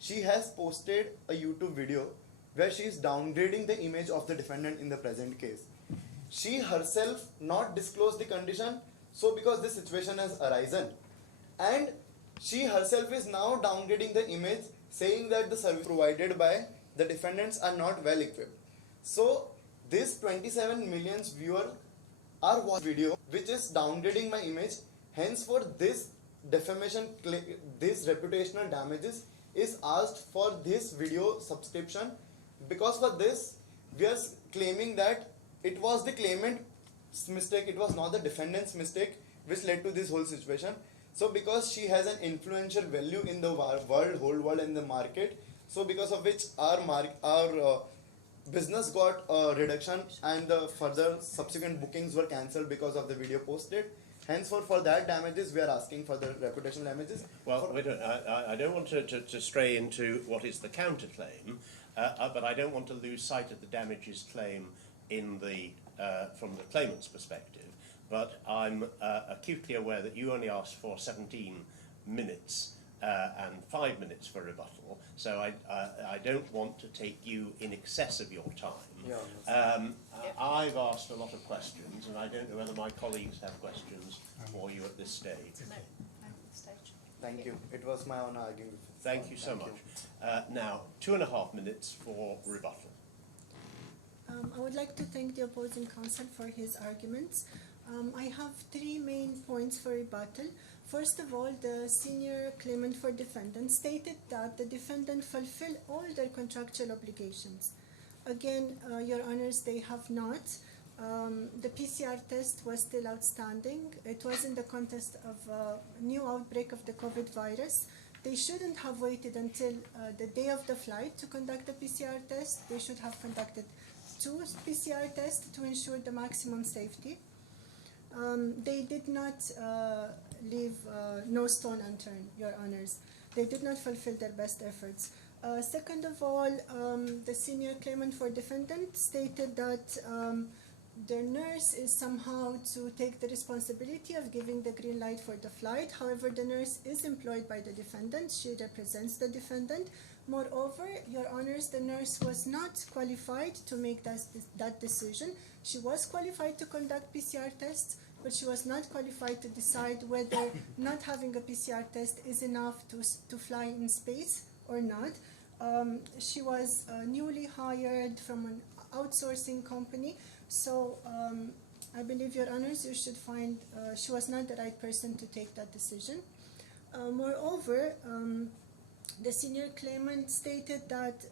She has posted a YouTube video where she is downgrading the image of the defendant in the present case. She herself not disclosed the condition, so because this situation has arisen, and she herself is now downgrading the image, saying that the service provided by the defendants are not well equipped. So this 27 million viewers are watching video which is downgrading my image. Henceforth, this defamation, this reputational damages is asked for this video subscription, because for this we are claiming that it was the claimant's mistake, it was not the defendant's mistake which led to this whole situation. So because she has an influential value in the whole world in the market, so because of which our business got a reduction and the further subsequent bookings were cancelled because of the video posted. Henceforth, for that damages, we are asking for the reputational damages. Well, I don't want to stray into what is the counterclaim, but I don't want to lose sight of the damages claim in the from the claimant's perspective. But I'm acutely aware that you only asked for 17 minutes and 5 minutes for rebuttal, so I don't want to take you in excess of your time. Yeah. I've asked a lot of questions, and I don't know whether my colleagues have questions for you at this stage. No, at this stage. Thank you. It was my honor arguing with you. Thank you so much. Now, 2.5 minutes for rebuttal. I would like to thank the opposing counsel for his arguments. I have three main points for rebuttal. First of all, the senior claimant for defendant stated that the defendant fulfilled all their contractual obligations. Again, Your Honors, they have not. The PCR test was still outstanding. It was in the context of a new outbreak of the COVID virus. They shouldn't have waited until the day of the flight to conduct the PCR test. They should have conducted 2 PCR tests to ensure the maximum safety. They did not leave no stone unturned, Your Honors. They did not fulfill their best efforts. Second of all, the senior claimant for defendant stated that the nurse is somehow to take the responsibility of giving the green light for the flight. However, the nurse is employed by the defendant. She represents the defendant. Moreover, Your Honors, the nurse was not qualified to make that decision. She was qualified to conduct PCR tests, but she was not qualified to decide whether not having a PCR test is enough to fly in space or not. She was newly hired from an outsourcing company, so I believe, Your Honors, you should find she was not the right person to take that decision. Moreover, the senior claimant stated that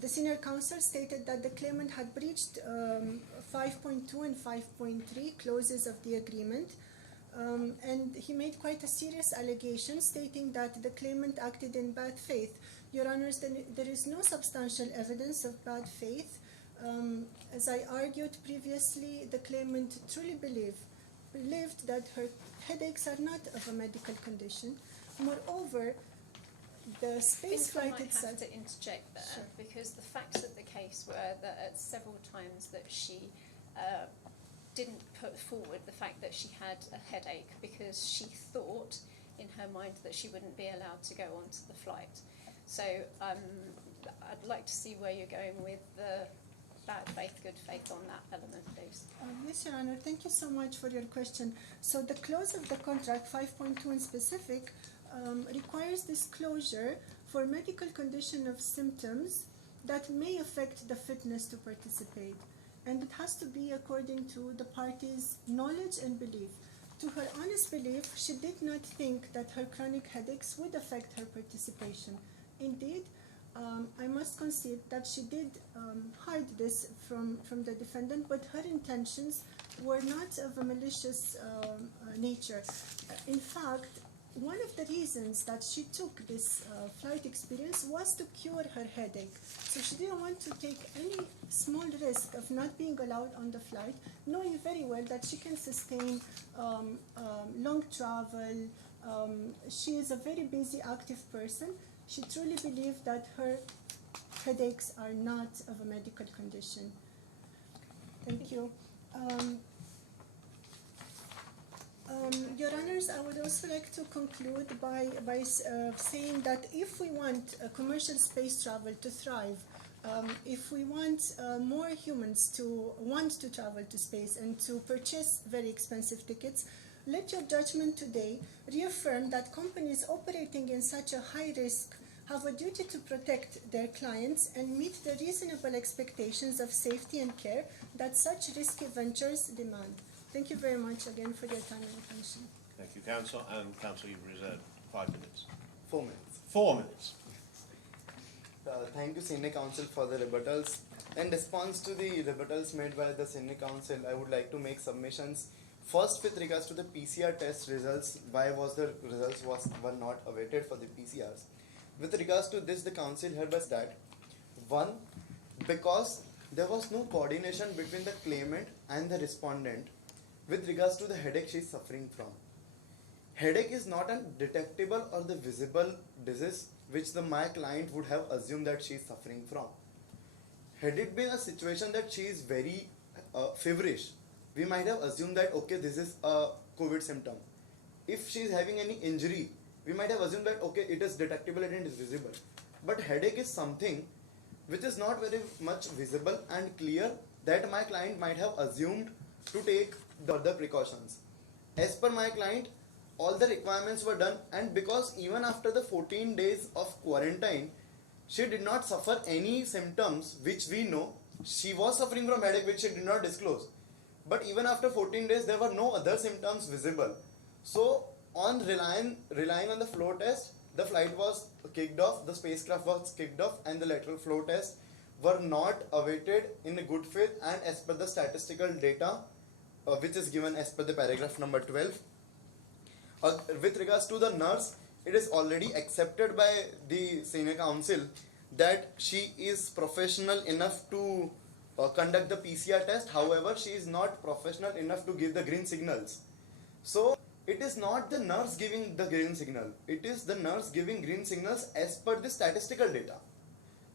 the senior counsel stated that the claimant had breached 5.2 and 5.3 clauses of the agreement, and he made quite a serious allegation stating that the claimant acted in bad faith. Your Honors, there is no substantial evidence of bad faith. As I argued previously, the claimant truly believed that her headaches are not of a medical condition. Moreover, the space flight I itself. have to interject there, Sure. because the facts of the case were that at several times that she didn't put forward the fact that she had a headache because she thought in her mind that she wouldn't be allowed to go onto the flight. So I'd like to see where you're going with the bad faith, good faith on that element, please. Yes, Your Honor, thank you so much for your question. So the clause of the contract, 5.2 in specific, requires disclosure for medical condition of symptoms that may affect the fitness to participate. And it has to be according to the party's knowledge and belief. To her honest belief, she did not think that her chronic headaches would affect her participation. Indeed, I must concede that she did hide this from the defendant, but her intentions were not of a malicious nature. In fact, one of the reasons that she took this flight experience was to cure her headache. So she didn't want to take any small risk of not being allowed on the flight, knowing very well that she can sustain long travel. She is a very busy, active person. She truly believed that her headaches are not of a medical condition. Thank you. Your Honors, I would also like to conclude by saying that if we want commercial space travel to thrive, if we want more humans to want to travel to space and to purchase very expensive tickets, let your judgment today reaffirm that companies operating in such a high risk have a duty to protect their clients and meet the reasonable expectations of safety and care that such risky ventures demand. Thank you very much again for your time and attention. Thank you, Counsel. And Counsel, you've reserved 5 minutes. 4 minutes. 4 minutes. Thank you, Senior Counsel, for the rebuttals. In response to the rebuttals made by the Senior Counsel, I would like to make submissions. First, with regards to the PCR test results, why was the results were not awaited for the PCRs? With regards to this, the Counsel hereby says that 1, because there was no coordination between the claimant and the respondent with regards to the headache she is suffering from. Headache is not a detectable or the visible disease which my client would have assumed that she is suffering from. Had it been a situation that she is very feverish, we might have assumed that okay, this is a COVID symptom. If she is having any injury, we might have assumed that okay, it is detectable and it is visible. But headache is something which is not very much visible and clear that my client might have assumed to take the other precautions. As per my client, all the requirements were done, and because even after the 14 days of quarantine, she did not suffer any symptoms which we know. She was suffering from headache which she did not disclose. But even after 14 days, there were no other symptoms visible. So, on relying on the flow test, the flight was kicked off, the spacecraft was kicked off, and the lateral flow tests were not awaited in a good faith and as per the statistical data, which is given as per the paragraph number 12. With regards to the nurse, it is already accepted by the senior council that she is professional enough to conduct the PCR test. However, she is not professional enough to give the green signals. So, it is not the nurse giving the green signal. It is the nurse giving green signals as per the statistical data.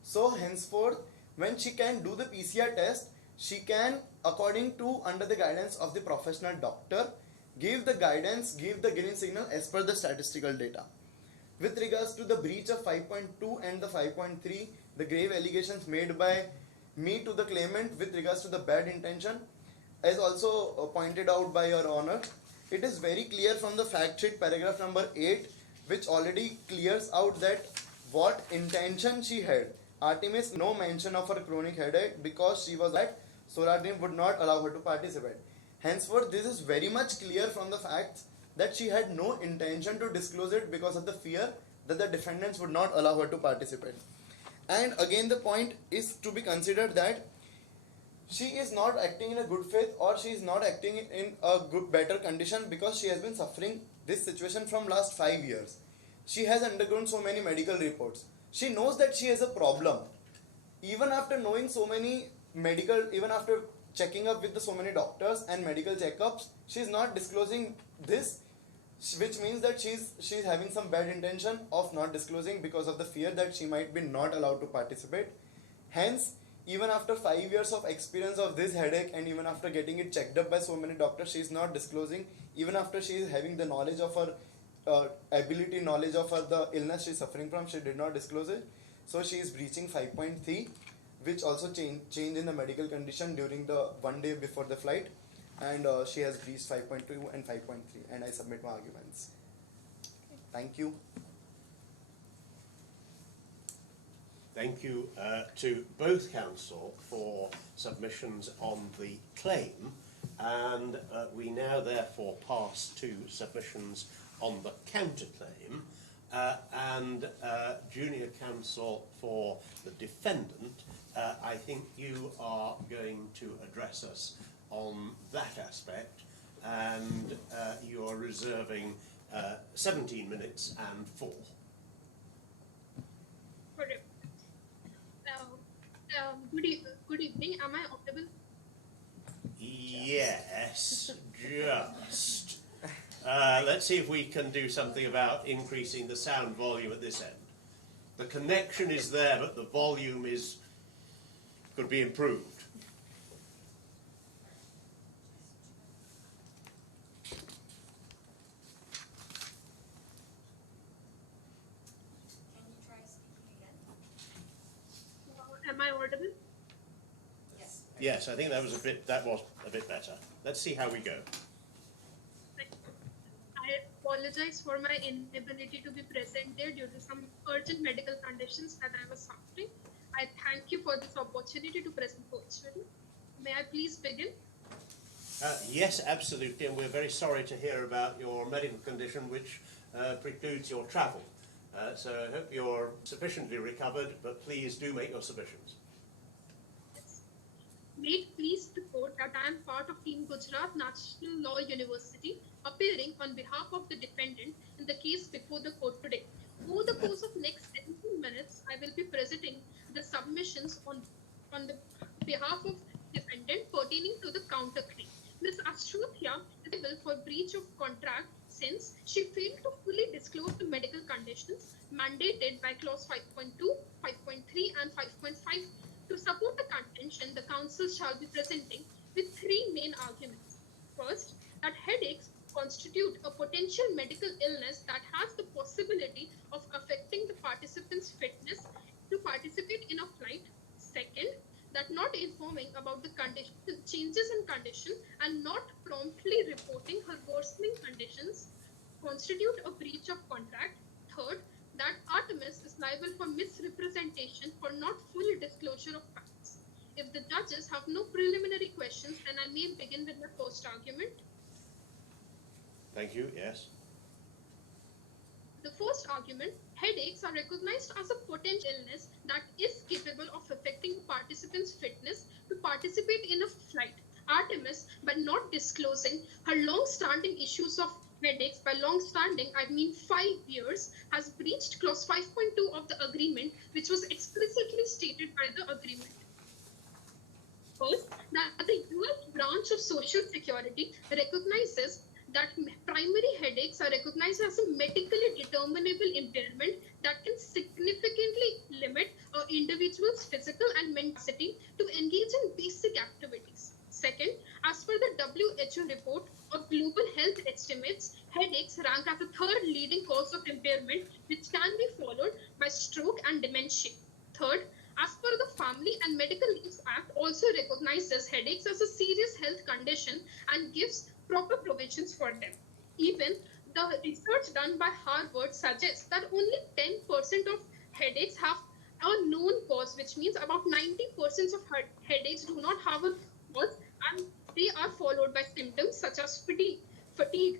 So, henceforth, when she can do the PCR test, she can, according to under the guidance of the professional doctor, give the guidance, give the green signal as per the statistical data. With regards to the breach of 5.2 and the 5.3, the grave allegations made by me to the claimant with regards to the bad intention, as also pointed out by your honor, it is very clear from the fact sheet paragraph number 8, which already clears out that what intention she had. Artemis no mention of her chronic headache because she was at solar team would not allow her to participate. Henceforth, this is very much clear from the facts that she had no intention to disclose it because of the fear that the defendants would not allow her to participate. And again, the point is to be considered that she is not acting in a good faith, or she is not acting in a better condition because she has been suffering this situation from last 5 years. She has undergone so many medical reports. She knows that she has a problem. Even after knowing so many even after checking up with so many doctors and medical checkups, she is not disclosing this, which means that she's having some bad intention of not disclosing because of the fear that she might be not allowed to participate. Hence, even after 5 years of experience of this headache and even after getting it checked up by so many doctors, she is not disclosing. Even after she is having the knowledge of her knowledge of her, the illness she is suffering from, she did not disclose it. So she is breaching 5.3, which also change in the medical condition during the 1 day before the flight, and she has breached 5.2 and 5.3, and I submit my arguments. Thank you. Thank you to both counsel for submissions on the claim, and we now therefore pass to submissions on the counterclaim, and junior counsel for the defendant, I think you are going to address us on that aspect, and you are reserving 17 minutes and 4. Good evening. Am I audible? Yes, just. Let's see if we can do something about increasing the sound volume at this end. The connection is there, but the volume could be improved. Am I audible? Yes, I think that was a bit better. Let's see how we go. I apologize for my inability to be present there due to some urgent medical conditions that I was suffering. I thank you for this opportunity to present virtually. May I please begin? Yes, absolutely, and we're very sorry to hear about your medical condition which precludes your travel. So I hope you're sufficiently recovered, but please do make your submissions. May it please report that I am part of Team Gujarat National Law University, appearing on behalf of the defendant in the case before the court today. Over the course of next 17 minutes, I will be presenting the submissions on the behalf of defendant pertaining to the counterclaim. Ms. Ashwathya is liable for breach of contract since she failed to fully disclose the medical conditions mandated by clause 5.2, 5.3 and 5.5. To support the contention, the counsel shall be presenting with 3 main arguments. First, that headaches constitute a potential medical illness that has the possibility of affecting the participant's fitness to participate in a flight. Second, that not informing about the changes in condition and not promptly reporting her worsening conditions constitute a breach of contract. Third, that Artemis is liable for misrepresentation for not full disclosure of facts. If the judges have no preliminary questions, then I may begin with the first argument. Thank you. Yes. The first argument, headaches are recognized as a potential illness that is capable of affecting participants' fitness to participate in a flight. Artemis, by not disclosing her long-standing issues of headaches, by long-standing I mean 5 years, has breached clause 5.2 of the agreement, which was explicitly stated by the agreement. First, that the US branch of Social Security recognizes that primary headaches are recognized as a medically determinable impairment that can significantly limit an individual's physical and mental capacity to engage in basic activities. Second, as per the WHO report of global health estimates, headaches rank as the third leading cause of impairment, which can be followed by stroke and dementia. Third, as per the Family and Medical Leave Act, also recognizes headaches as a serious health condition and gives proper provisions for them. Even the research done by Harvard suggests that only 10% of headaches have a known cause, which means about 90% of headaches do not have a cause, and they are followed by symptoms such as fatigue,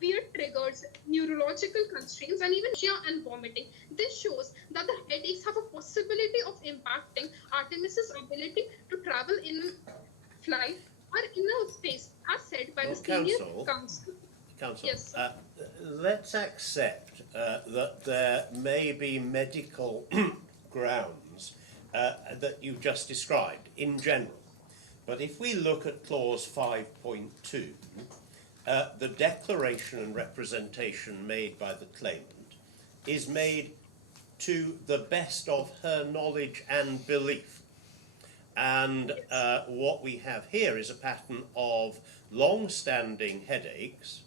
weird triggers, neurological constraints, and even nausea and vomiting. This shows that the headaches have a possibility of impacting Artemis's ability to travel in flight or in a space, as said by the senior counsel. Counsel, Yes. let's accept that there may be medical grounds that you've just described in general. But if we look at clause 5.2, the declaration and representation made by the claimant is made to the best of her knowledge and belief. And what we have here is a pattern of long-standing headaches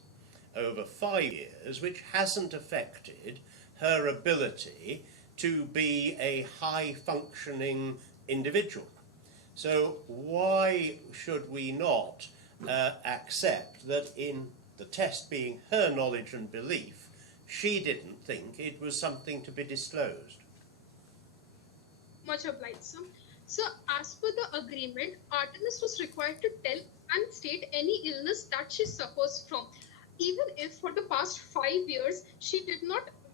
over 5 years, which hasn't affected her ability to be a high-functioning individual. So why should we not accept that in the test being her knowledge and belief, she didn't think it was something to be disclosed? Much obliged, sir. So, as per the agreement, Artemis was required to tell and state any illness that she suffers from. Even if for the past 5 years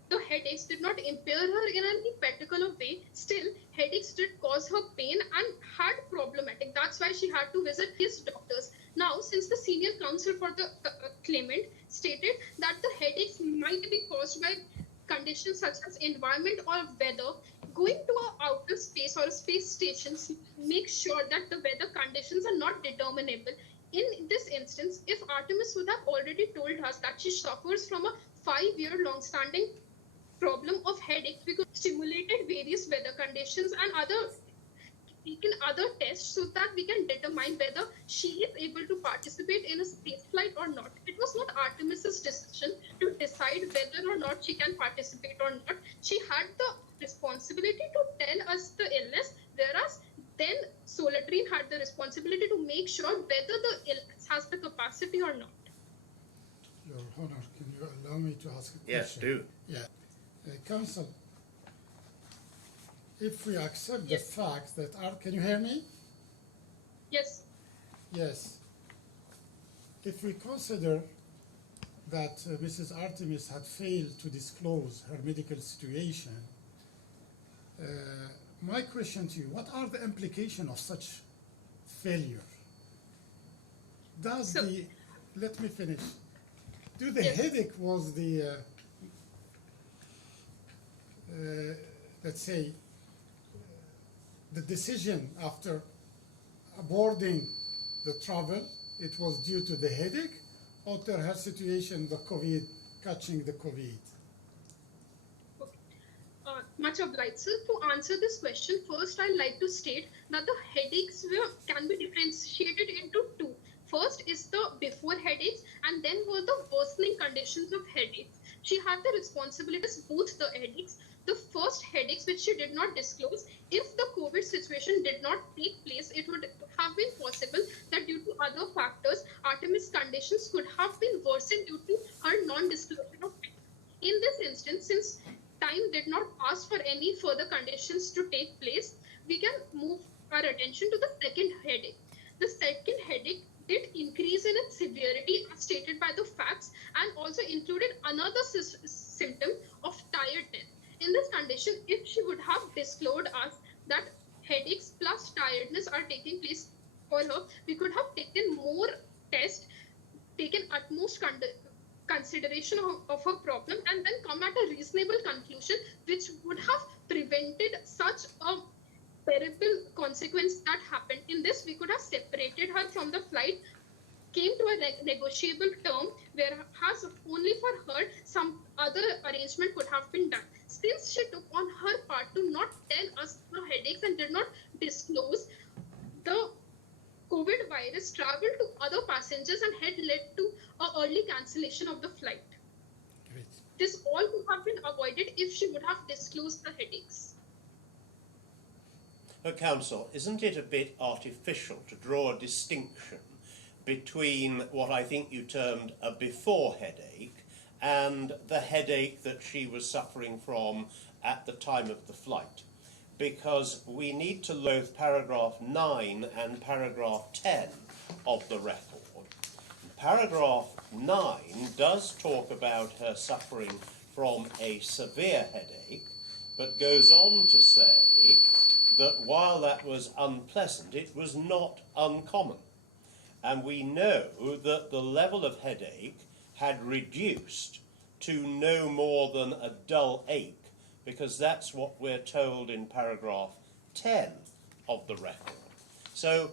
the headaches did not impair her in any particular way, still headaches did cause her pain and had problematic. That's why she had to visit his doctors. Now, since the senior counsel for the claimant stated that the headaches might be caused by conditions such as environment or weather, going to an outer space or a space station make sure that the weather conditions are not determinable. In this instance, if Artemis would have already told us that she suffers from a 5-year long-standing problem of headache, we could stimulated various weather conditions and taken other tests so that we can determine whether she is able to participate in a space flight or not. It was not Artemis's decision to decide whether or not she can participate or not. She had the responsibility to tell us the illness, whereas then Solatrine had the responsibility to make sure whether the illness has the capacity or not. Your Honor, can you allow me to ask a question? Yes, do. Yeah. Counsel, if we accept Yes. the fact that, can you hear me? Yes. Yes. If we consider that Mrs. Artemis had failed to disclose her medical situation, my question to you, what are the implications of such failure? Does let me finish. Do the Yes. headache was the, let's say, the decision after aborting the travel, it was due to the headache, or to her situation, the COVID, catching the COVID? Much obliged, sir. To answer this question, first I'd like to state that the headaches can be differentiated into two. First is the before headaches, and then were the worsening conditions of headaches. She had the responsibilities, both the headaches. The first headaches, which she did not disclose, if the COVID situation did not take place, it would have been possible that due to other factors, Artemis' conditions could have been worsened due to her non-disclosure of it. In this instance, since time did not pass for any further conditions to take place, we can move our attention to the second headache. The second headache did increase in its severity as stated by the facts and also included another symptom of tiredness. In this condition, if she would have disclosed us that headaches plus tiredness are taking place for her, we could have taken more tests, taken utmost consideration of her problem, and then come at a reasonable conclusion which would have prevented such a terrible consequence that happened. In this, we could have separated her from the flight, came to a negotiable term whereas only for her some other arrangement could have been done. Since she took on her part to not tell us the headaches and did not disclose, the COVID virus traveled to other passengers and had led to an early cancellation of the flight. Great. This all could have been avoided if she would have disclosed the headaches. Counsel, isn't it a bit artificial to draw a distinction between what I think you termed a before headache and the headache that she was suffering from at the time of the flight? Because we need to load paragraph 9 and paragraph 10 of the record. Paragraph 9 does talk about her suffering from a severe headache, but goes on to say that while that was unpleasant, it was not uncommon. And we know that the level of headache had reduced to no more than a dull ache, because that's what we're told in paragraph 10 of the record. So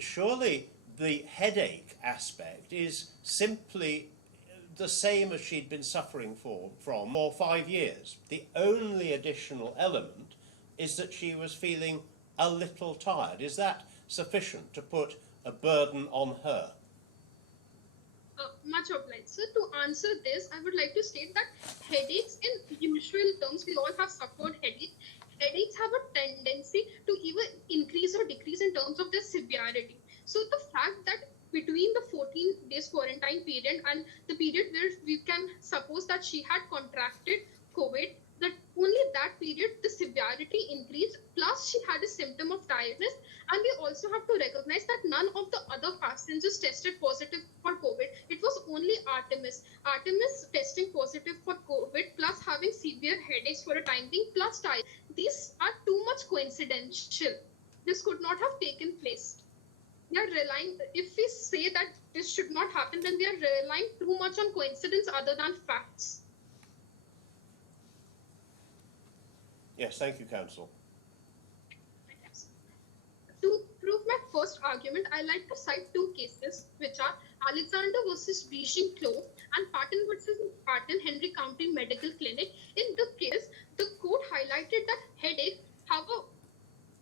surely the headache aspect is simply the same as she'd been suffering from for 5 years. The only additional element is that she was feeling a little tired. Is that sufficient to put a burden on her? Much obliged. So to answer this, I would like to state that headaches in usual terms, we all have suffered headaches. Headaches have a tendency to either increase or decrease in terms of their severity. So the fact that between the 14 days quarantine period and the period where we can suppose that she had contracted COVID, that only that period the severity increased, plus she had a symptom of tiredness. And we also have to recognize that none of the other passengers tested positive for COVID. It was only Artemis. Artemis testing positive for COVID plus having severe headaches for a time being plus tiredness. These are too much coincidental. This could not have taken place. We are relying, if we say that this should not happen, then we are relying too much on coincidence other than facts. Yes, thank you, counsel. To prove my first argument, I like to cite two cases, which are Alexander versus Beijing Clo and Patton versus Patton Henry County Medical Clinic. In the case, the court highlighted that headaches have a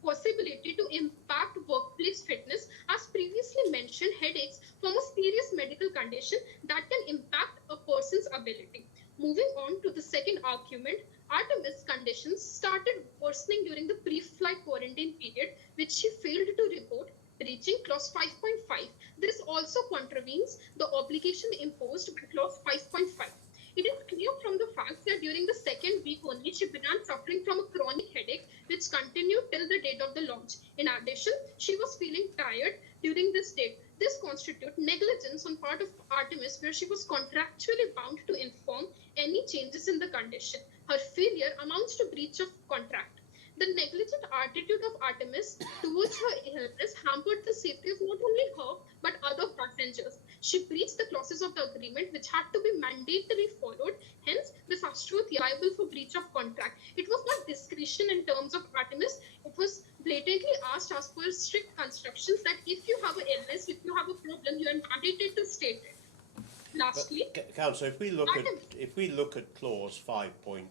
possibility to impact workplace fitness. As previously mentioned, headaches form a serious medical condition that can impact a person's ability. Moving on to the second argument, Artemis' conditions started worsening during the pre-flight quarantine period, which she failed to report, reaching clause 5.5. This also contravenes the obligation imposed by clause 5.5. It is clear from the facts that during the second week only, she began suffering from a chronic headache, which continued till the date of the launch. In addition, she was feeling tired during this date. This constitutes negligence on part of Artemis, where she was contractually bound to inform any changes in the condition. Her failure amounts to breach of contract. The negligent attitude of Artemis towards her illness hampered the safety of not only her, but other passengers. She breached the clauses of the agreement, which had to be mandatorily followed. Hence, this was liable for breach of contract. It was not discretion in terms of Artemis. It was blatantly asked as per strict constructions that if you have an illness, if you have a problem, you are mandated to state it. Lastly, Counsel, if we look at clause 5.5,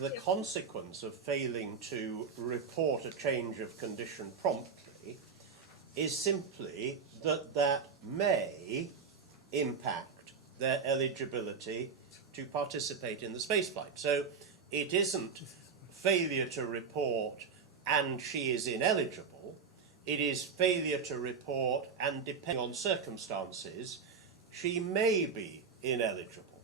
the consequence of failing to report a change of condition promptly is simply that may impact their eligibility to participate in the spaceflight. So it isn't failure to report and she is ineligible. it is failure to report, and depending on circumstances, she may be ineligible.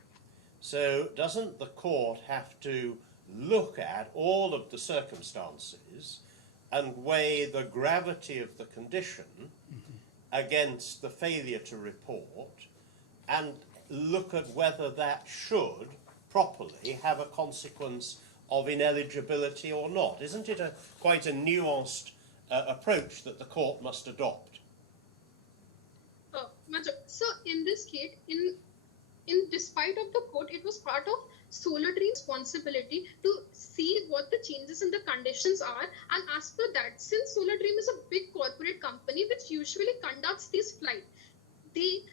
So doesn't the court have to look at all of the circumstances and weigh the gravity of the condition against the failure to report and look at whether that should properly have a consequence of ineligibility or not? Isn't it quite a nuanced approach that the court must adopt? So in this case, in despite of the court, it was part of Solar Dream's responsibility to see what the changes in the conditions are, and as per that, since Solar Dream is a big corporate company which usually conducts these flights, they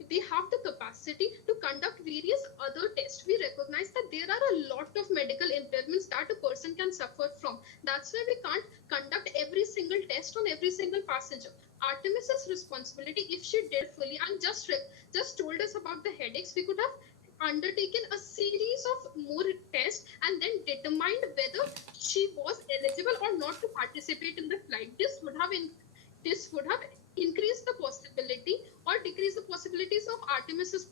have the capacity to conduct various other tests. We recognize that there are a lot of medical impairments that a person can suffer from. That's why we can't conduct every single test on every single passenger. Artemis's responsibility, if she did fully and just told us about the headaches, we could have undertaken a series of more tests and then determined whether she was eligible or not to participate in the flight. This would have increase the possibility or decrease the possibilities of Artemis's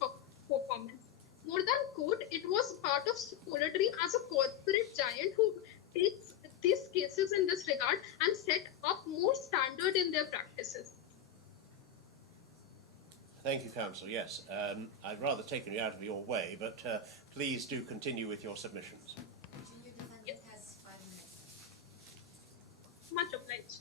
performance. More than code, it was part of Solar Dream as a corporate giant who takes these cases in this regard and set up more standard in their practices. Thank you, Counsel. Yes, I'd rather taken you out of your way, but please do continue with your submissions. Junior defendant has 5 minutes. Much obliged.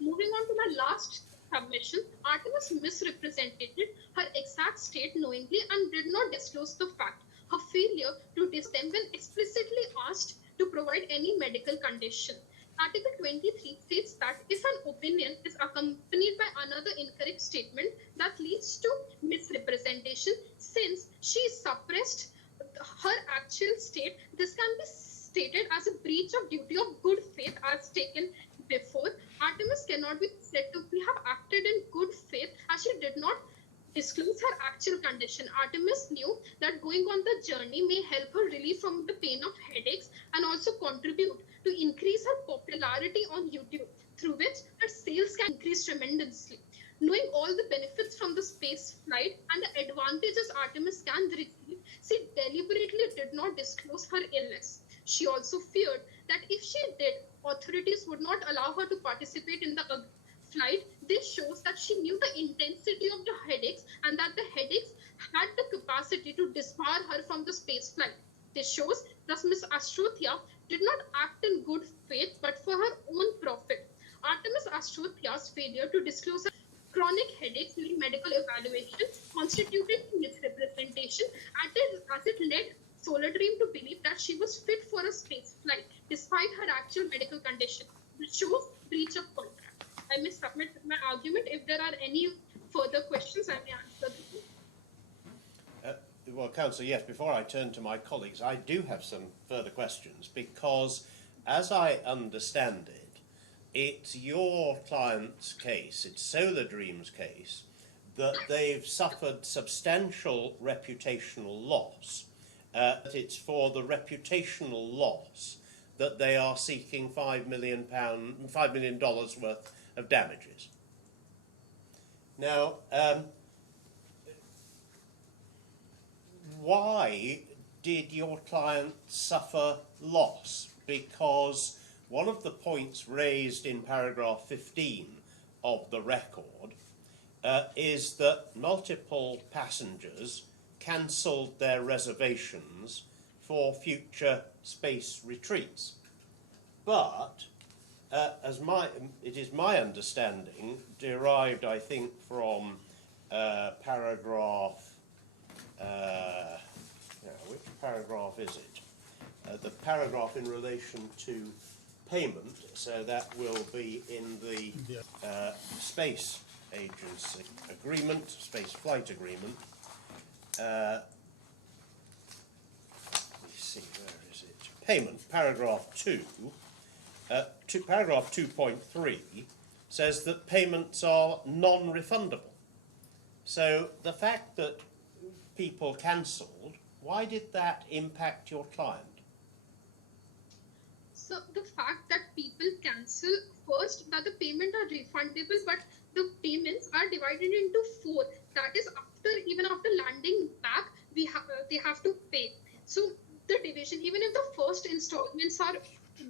Moving on to my last submission, Artemis misrepresented her exact state knowingly and did not disclose the fact. Her failure to disclose when explicitly asked to provide any medical condition. Article 23 states that if an opinion is accompanied by another incorrect statement that leads to misrepresentation, since she suppressed her actual state, this can be stated as a breach of duty of good faith as taken before. Artemis cannot be said to have acted in good faith as she did not disclose her actual condition. Artemis knew that going on the journey may help her relieve from the pain of headaches and also contribute to increase her popularity on YouTube, through which her sales can increase tremendously. Knowing all the benefits from the space flight and the advantages Artemis can receive, she deliberately did not disclose her illness. She also feared that if she did, authorities would not allow her to participate in the flight. This shows that she knew the intensity of the headaches and that the headaches had the capacity to disbar her from the space flight. This shows that Ms. Astrothia did not act in good faith but for her own profit. Artemis Astrothia's failure to disclose her chronic headaches during medical evaluation constituted misrepresentation as it led Solar Dream to believe that she was fit for a space flight despite her actual medical condition, which shows breach of contract. I may submit my argument. If there are any further questions, I may answer them. Well, Counsel, yes, before I turn to my colleagues, I do have some further questions because, as I understand it, it's your client's case, it's Solar Dream's case, that they've suffered substantial reputational loss. It's for the reputational loss that they are seeking $5 million worth of damages. Now, why did your client suffer loss? Because one of the points raised in paragraph 15 of the record is that multiple passengers cancelled their reservations for future space retreats. But it is my understanding, derived I think from paragraph, which paragraph is it? The paragraph in relation to payment, so that will be in the space agency agreement, space flight agreement. Let me see, where is it? Payment, paragraph 2. Paragraph 2.3 says that payments are non-refundable. So the fact that people cancelled, why did that impact your client? So the fact that people cancel first, that the payment are refundable, but the payments are divided into four. That is even after landing back, they have to pay. So the division, even if the first installments are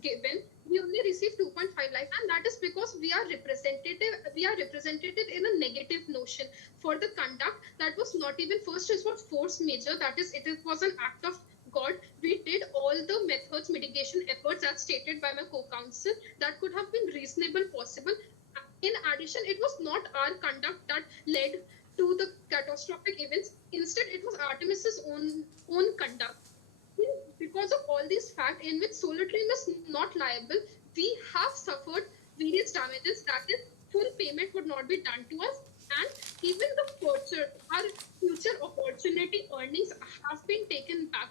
given, we only receive 2.5 lakh, and that is because we are representative in a negative notion for the conduct that was not even first. Is what force major, that is, it was an act of God. We did all the methods, mitigation efforts as stated by my co-counsel that could have been reasonable possible. In addition, it was not our conduct that led to the catastrophic events. Instead, it was Artemis's own conduct. Because of all these facts in which Solar Dream is not liable, we have suffered various damages. That is, full payment would not be done to us, and even our future opportunity earnings have been taken back.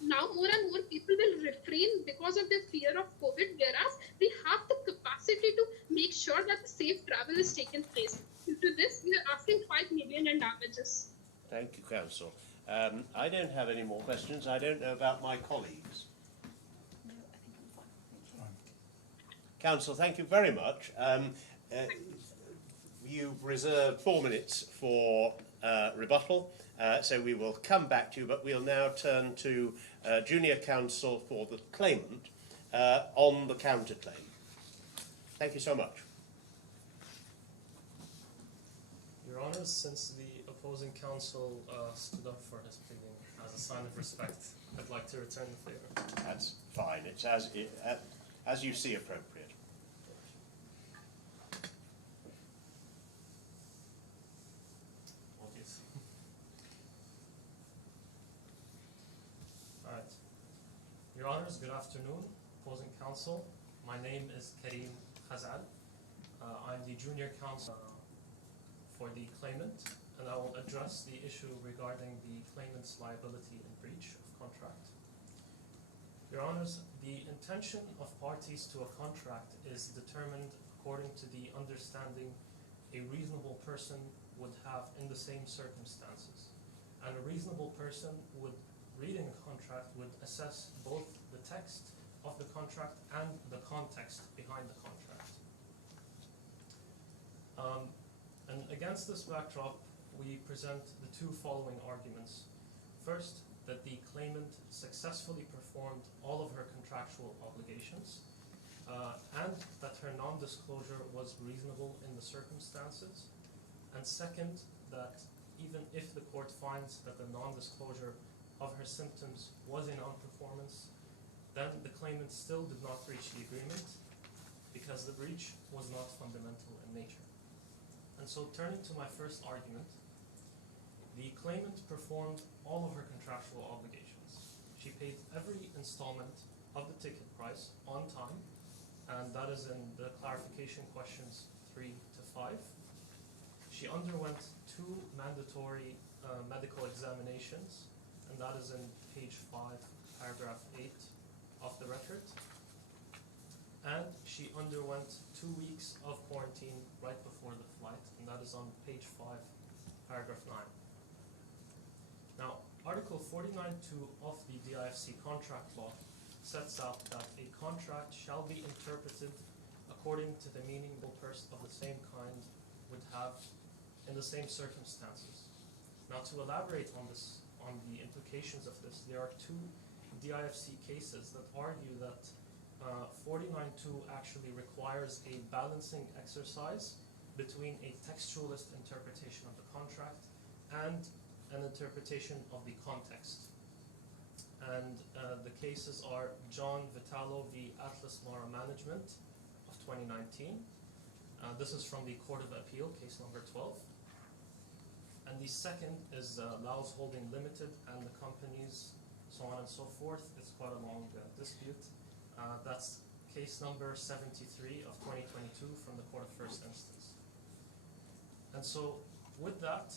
Now, more and more people will refrain because of their fear of COVID, whereas we have the capacity to make sure that the safe travel is taken place. Due to this, we are asking 5 million in damages. Thank you, Council. I don't have any more questions. I don't know about my colleagues. No, I think I'm fine. Thank you. Council, thank you very much. You've reserved 4 minutes for rebuttal, so we will come back to you, but we'll now turn to Junior Counsel for the claimant on the counterclaim. Thank you so much. Your Honours, since the opposing counsel stood up for his pleading as a sign of respect, I'd like to return the favour. That's fine. It's as you see appropriate. Obvious. Alright. Your Honours, good afternoon. Opposing counsel, my name is Karim Khazal. I'm the junior counsel for the claimant, and I will address the issue regarding the claimant's liability in breach of contract. Your Honours, the intention of parties to a contract is determined according to the understanding a reasonable person would have in the same circumstances. And a reasonable person would, reading a contract, would assess both the text of the contract and the context behind the contract. And against this backdrop, we present the two following arguments. First, that the claimant successfully performed all of her contractual obligations, and that her non-disclosure was reasonable in the circumstances. And second, that even if the court finds that the non-disclosure of her symptoms was a non-performance, then the claimant still did not breach the agreement because the breach was not fundamental in nature. And so, turning to my first argument, the claimant performed all of her contractual obligations. She paid every installment of the ticket price on time, and that is in the clarification questions 3 to 5. She underwent 2 mandatory medical examinations, and that is in page 5, paragraph 8 of the record. And she underwent 2 weeks of quarantine right before the flight, and that is on page 5, paragraph 9. Now, Article 49.2 of the DIFC contract law sets out that a contract shall be interpreted according to the meaning a person of the same kind would have in the same circumstances. Now, to elaborate on this, on the implications of this, there are 2 DIFC cases that argue that 49.2 actually requires a balancing exercise between a textualist interpretation of the contract and an interpretation of the context. And the cases are John Vitalo v. Atlas Mara Management of 2019. This is from the Court of Appeal, case number 12. And the second is Laos Holding Limited and the companies, so on and so forth. It's quite a long dispute. That's case number 73 of 2022 from the Court of First Instance. And so with that,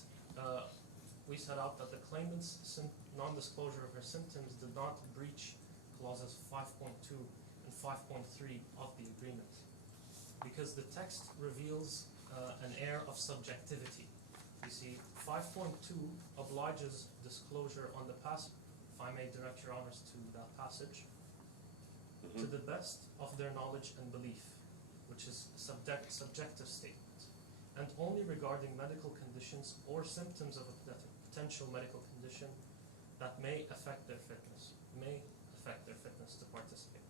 we set out that the claimant's non-disclosure of her symptoms did not breach clauses 5.2 and 5.3 of the agreement, because the text reveals an air of subjectivity. You see, 5.2 obliges disclosure on the passage. If I may direct your honors to that passage. to the best of their knowledge and belief, which is subjective statement, and only regarding medical conditions or symptoms of a potential medical condition that may affect their fitness to participate.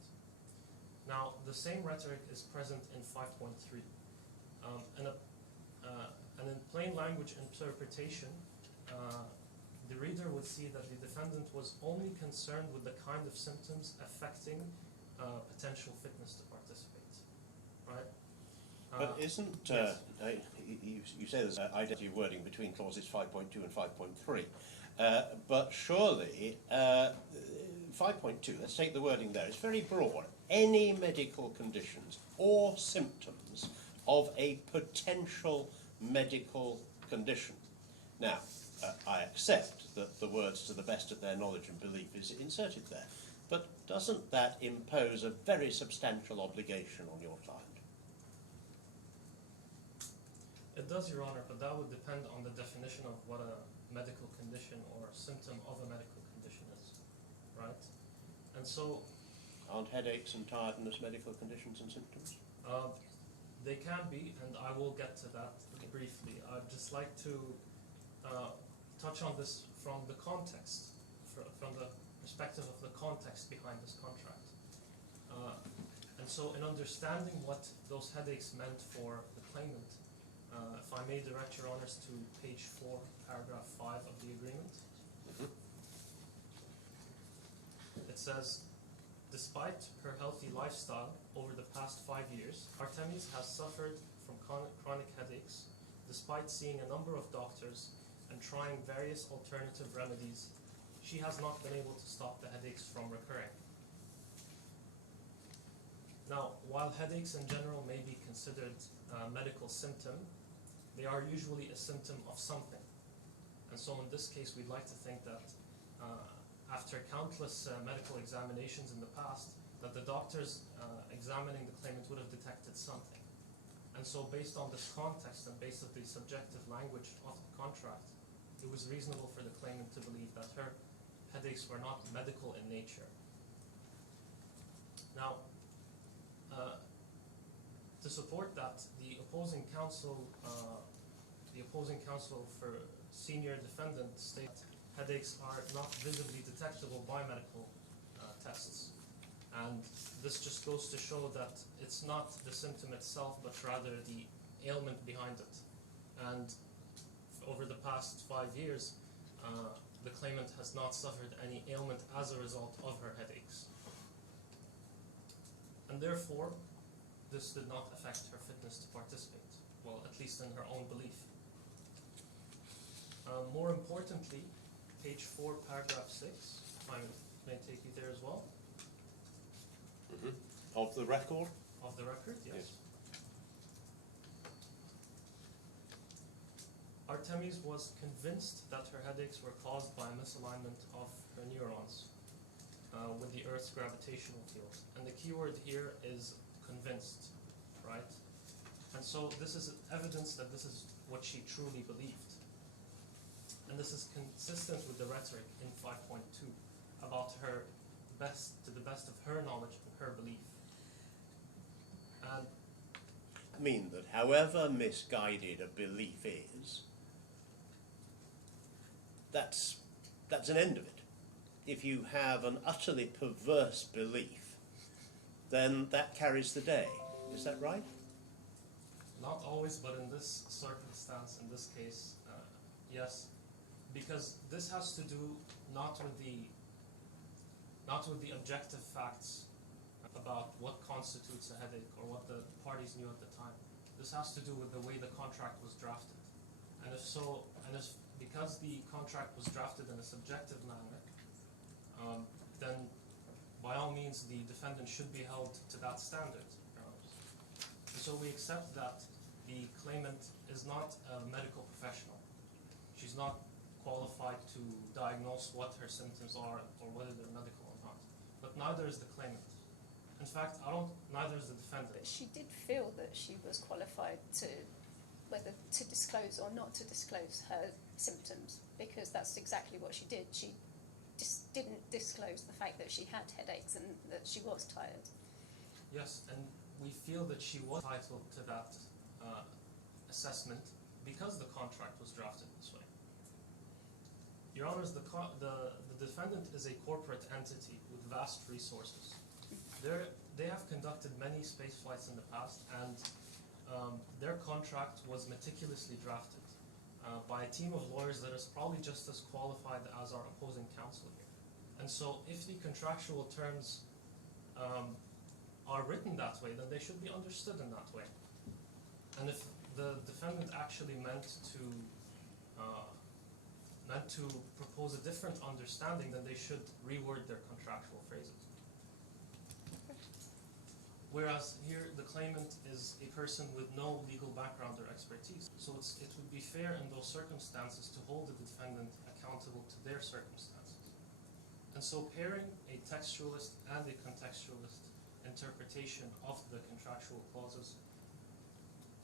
Now, the same rhetoric is present in 5.3. And in plain language interpretation, the reader would see that the defendant was only concerned with the kind of symptoms affecting potential fitness to participate, right? But isn't, yes. you say there's identity of wording between clauses 5.2 and 5.3, but surely 5.2, let's take the wording there, it's very broad. Any medical conditions or symptoms of a potential medical condition. Now, I accept that the words "to the best of their knowledge and belief" is inserted there, but doesn't that impose a very substantial obligation on your client? It does, Your Honor, but that would depend on the definition of what a medical condition or symptom of a medical condition is, right? And so, aren't headaches and tiredness medical conditions and symptoms? they can be, and I will get to that briefly. I'd just like to touch on this from the context, from the perspective of the context behind this contract. And so in understanding what those headaches meant for the claimant, if I may direct Your Honors to page 4, paragraph 5 of the agreement. It says, despite her healthy lifestyle over the past 5 years, Artemis has suffered from chronic headaches, despite seeing a number of doctors and trying various alternative remedies. She has not been able to stop the headaches from recurring. Now, while headaches in general may be considered a medical symptom, they are usually a symptom of something. And so in this case, we'd like to think that after countless medical examinations in the past, that the doctors examining the claimant would have detected something. And so based on this context and based on the subjective language of the contract, it was reasonable for the claimant to believe that her headaches were not medical in nature. Now, to support that, the opposing counsel for senior defendant stated headaches are not visibly detectable by medical tests. And this just goes to show that it's not the symptom itself, but rather the ailment behind it. And over the past 5 years, the claimant has not suffered any ailment as a result of her headaches. And therefore, this did not affect her fitness to participate, well, at least in her own belief. More importantly, page 4, paragraph 6, if I may take you there as well. Of the record? Of the record, yes. Artemis was convinced that her headaches were caused by a misalignment of her neurons with the Earth's gravitational field. And the key word here is convinced, right? And so this is evidence that this is what she truly believed. And this is consistent with the rhetoric in 5.2 about her to the best of her knowledge and her belief. And I mean that however misguided a belief is, that's an end of it. If you have an utterly perverse belief, then that carries the day. Is that right? not always, but in this circumstance, in this case, yes, because this has to do not with the objective facts about what constitutes a headache or what the parties knew at the time. This has to do with the way the contract was drafted. And because the contract was drafted in a subjective manner, then by all means the defendant should be held to that standard. And so we accept that the claimant is not a medical professional. She's not qualified to diagnose what her symptoms are or whether they're medical or not. But neither is the claimant. In fact, neither is the defendant. But she did feel that she was qualified to whether to disclose or not to disclose her symptoms, because that's exactly what she did. She didn't disclose the fact that she had headaches and that she was tired. Yes, and we feel that she was entitled to that assessment because the contract was drafted this way. Your Honours, the defendant is a corporate entity with vast resources. They have conducted many space flights in the past, and their contract was meticulously drafted by a team of lawyers that is probably just as qualified as our opposing counsel here. And so if the contractual terms are written that way, then they should be understood in that way. And if the defendant actually meant to propose a different understanding, then they should reword their contractual phrases. Whereas here, the claimant is a person with no legal background or expertise. So it would be fair in those circumstances to hold the defendant accountable to their circumstances. And so pairing a textualist and a contextualist interpretation of the contractual clauses,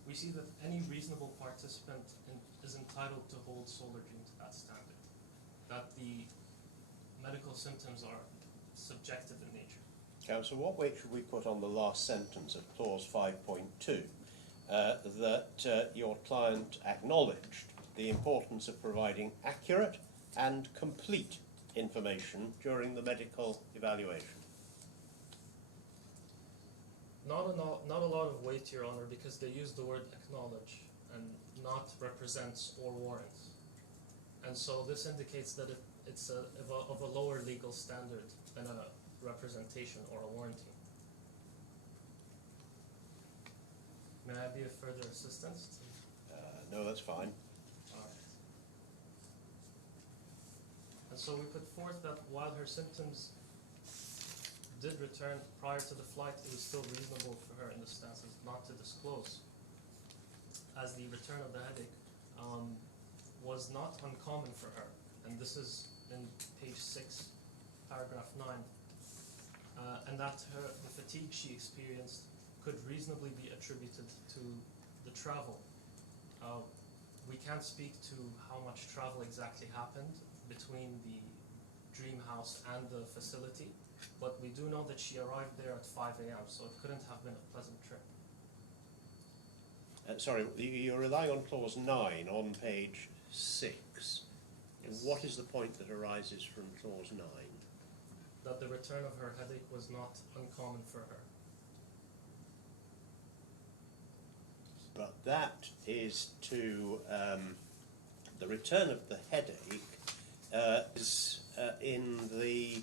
we see that any reasonable participant is entitled to hold Solargene to that standard, that the medical symptoms are subjective in nature. Counsel, what weight should we put on the last sentence of clause 5.2, that your client acknowledged the importance of providing accurate and complete information during the medical evaluation? Not a lot of weight, Your Honour, because they use the word acknowledge and not represents or warrants. And so this indicates that it's of a lower legal standard than a representation or a warranty. May I be of further assistance? No, that's fine. Alright. And so we put forth that while her symptoms did return prior to the flight, it was still reasonable for her in the stances not to disclose, as the return of the headache was not uncommon for her. And this is in page 6, paragraph 9. And that the fatigue she experienced could reasonably be attributed to the travel. We can't speak to how much travel exactly happened between the dream house and the facility, but we do know that she arrived there at 5 a.m., so it couldn't have been a pleasant trip. Sorry, you're relying on clause 9 on page 6. Yes. What is the point that arises from clause 9? That the return of her headache was not uncommon for her. But that is to the return of the headache is in the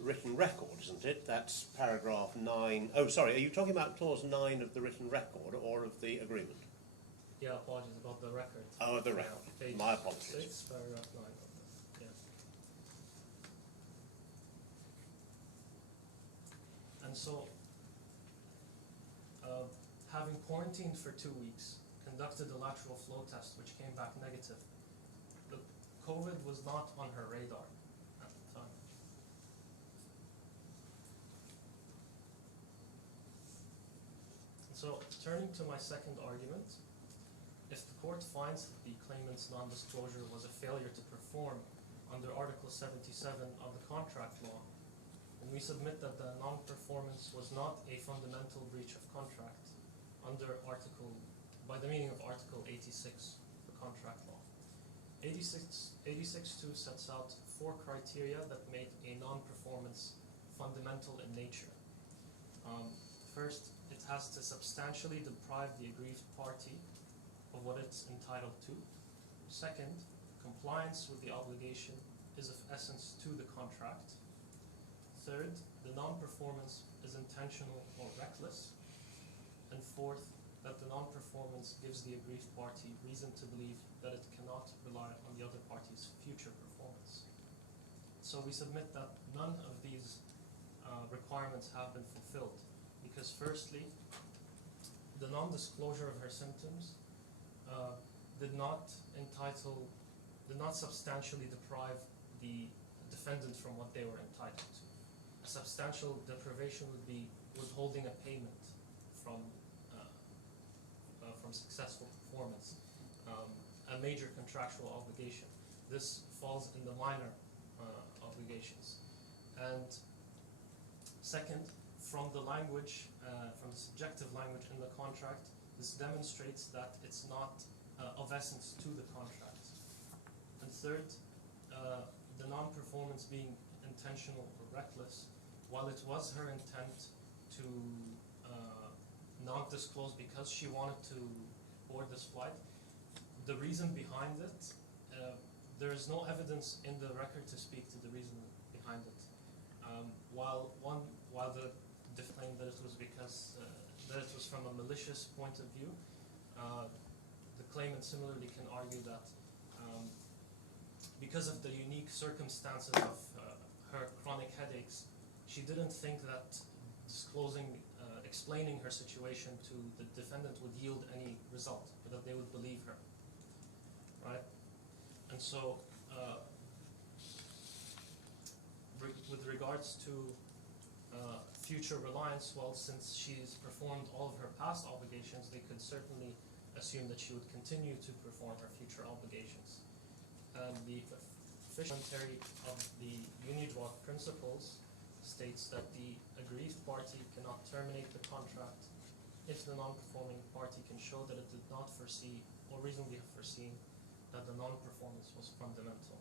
written record, isn't it? That's paragraph 9. Oh, sorry, are you talking about clause 9 of the written record or of the agreement? Yeah, apologies about the record. Oh, the record. Page My apologies. 6, paragraph 9 of this. Yeah. And so, having quarantined for 2 weeks, conducted a lateral flow test which came back negative, the COVID was not on her radar at the time. So, turning to my second argument, if the court finds that the claimant's non-disclosure was a failure to perform under Article 77 of the contract law, then we submit that the non-performance was not a fundamental breach of contract by the meaning of Article 86 of the contract law. 86.2 sets out 4 criteria that made a non-performance fundamental in nature. First, it has to substantially deprive the aggrieved party of what it's entitled to. Second, compliance with the obligation is of essence to the contract. Third, the non-performance is intentional or reckless. And fourth, that the non-performance gives the aggrieved party reason to believe that it cannot rely on the other party's future performance. So we submit that none of these requirements have been fulfilled, because firstly, the non-disclosure of her symptoms did not substantially deprive the defendant from what they were entitled to. A substantial deprivation would be withholding a payment from successful performance, a major contractual obligation. This falls in the minor obligations. And second, from the language, from the subjective language in the contract, this demonstrates that it's not of essence to the contract. And third, the non-performance being intentional or reckless, while it was her intent to not disclose because she wanted to board this flight, the reason behind it, there is no evidence in the record to speak to the reason behind it. While the claimed that it was because that it was from a malicious point of view, the claimant similarly can argue that because of the unique circumstances of her chronic headaches, she didn't think that explaining her situation to the defendant would yield any result, but that they would believe her, right? And so, with regards to future reliance, well, since she's performed all of her past obligations, they could certainly assume that she would continue to perform her future obligations. And the official commentary of the UNIDROIT principles states that the aggrieved party cannot terminate the contract if the non-performing party can show that it did not foresee or reasonably have foreseen that the non-performance was fundamental.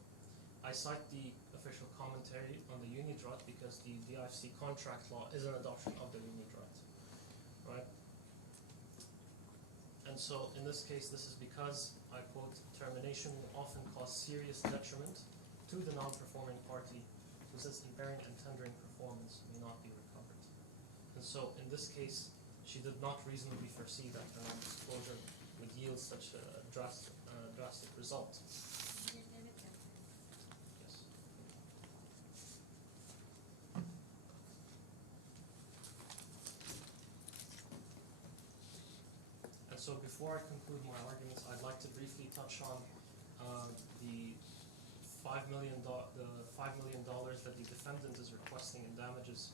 I cite the official commentary on the UNIDROIT because the DIFC contract law is an adoption of the UNIDROIT, right? And so in this case, this is because, I quote, termination will often cause serious detriment to the non-performing party whose its impairing and tendering performance may not be recovered. And so in this case, she did not reasonably foresee that the non-disclosure would yield such a drastic result. Yes. And so before I conclude my arguments, I'd like to briefly touch on the $5 million that the defendant is requesting in damages.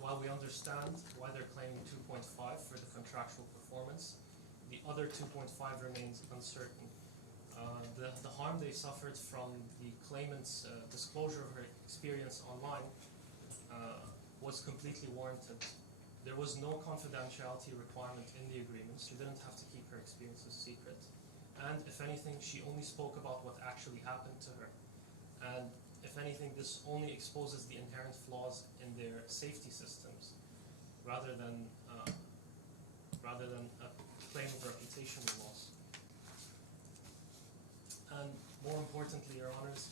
While we understand why they're claiming 2.5 for the contractual performance, the other 2.5 remains uncertain. The harm they suffered from the claimant's disclosure of her experience online was completely warranted. There was no confidentiality requirement in the agreement. She didn't have to keep her experiences secret. And if anything, she only spoke about what actually happened to her. And if anything, this only exposes the inherent flaws in their safety systems rather than a claim of reputational loss. And more importantly, Your Honors,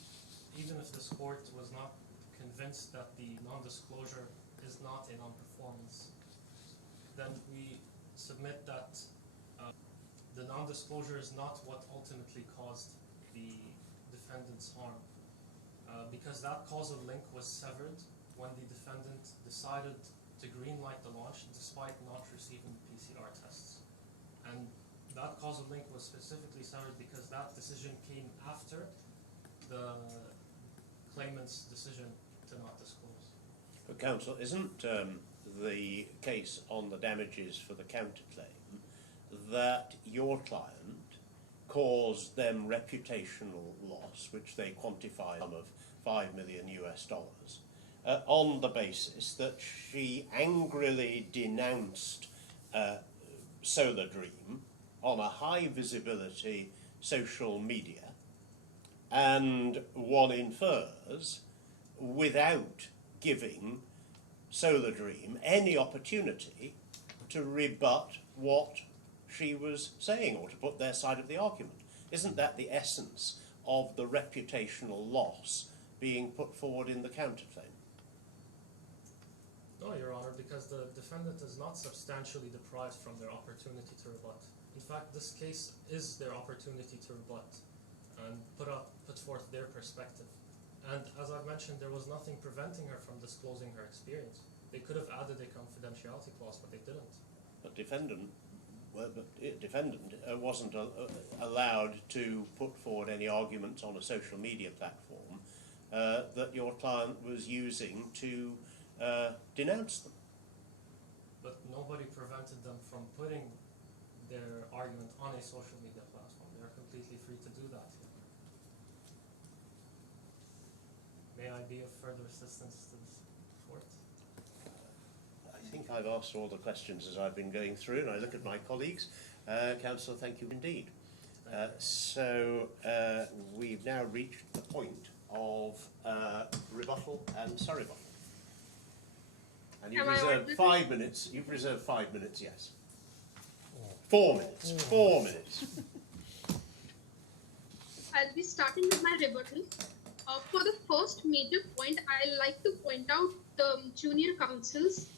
even if this court was not convinced that the non-disclosure is not a non-performance, then we submit that the non-disclosure is not what ultimately caused the defendant's harm, because that causal link was severed when the defendant decided to greenlight the launch despite not receiving PCR tests. And that causal link was specifically severed because that decision came after the claimant's decision to not disclose. But counsel, isn't the case on the damages for the counterclaim that your client caused them reputational loss, which they quantify of $5 million on the basis that she angrily denounced Solar Dream on a high visibility social media, and one infers without giving Solar Dream any opportunity to rebut what she was saying or to put their side of the argument? Isn't that the essence of the reputational loss being put forward in the counterclaim? No, Your Honor, because the defendant is not substantially deprived from their opportunity to rebut. In fact, this case is their opportunity to rebut and put forth their perspective. And as I've mentioned, there was nothing preventing her from disclosing her experience. They could have added a confidentiality clause, but they didn't. But defendant wasn't allowed to put forward any arguments on a social media platform that your client was using to denounce them. But nobody prevented them from putting their argument on a social media platform. They are completely free to do that. I be of further assistance to the court? I think I've asked all the questions as I've been going through, and I look at my colleagues. Councillor, thank you indeed. So we've now reached the point of rebuttal and surrebuttal. And you've Am I reserved audible? 5 minutes. You've reserved 5 minutes, yes. 4 minutes. 4 minutes. I'll be starting with my rebuttal. For the first major point, I like to point out the junior council's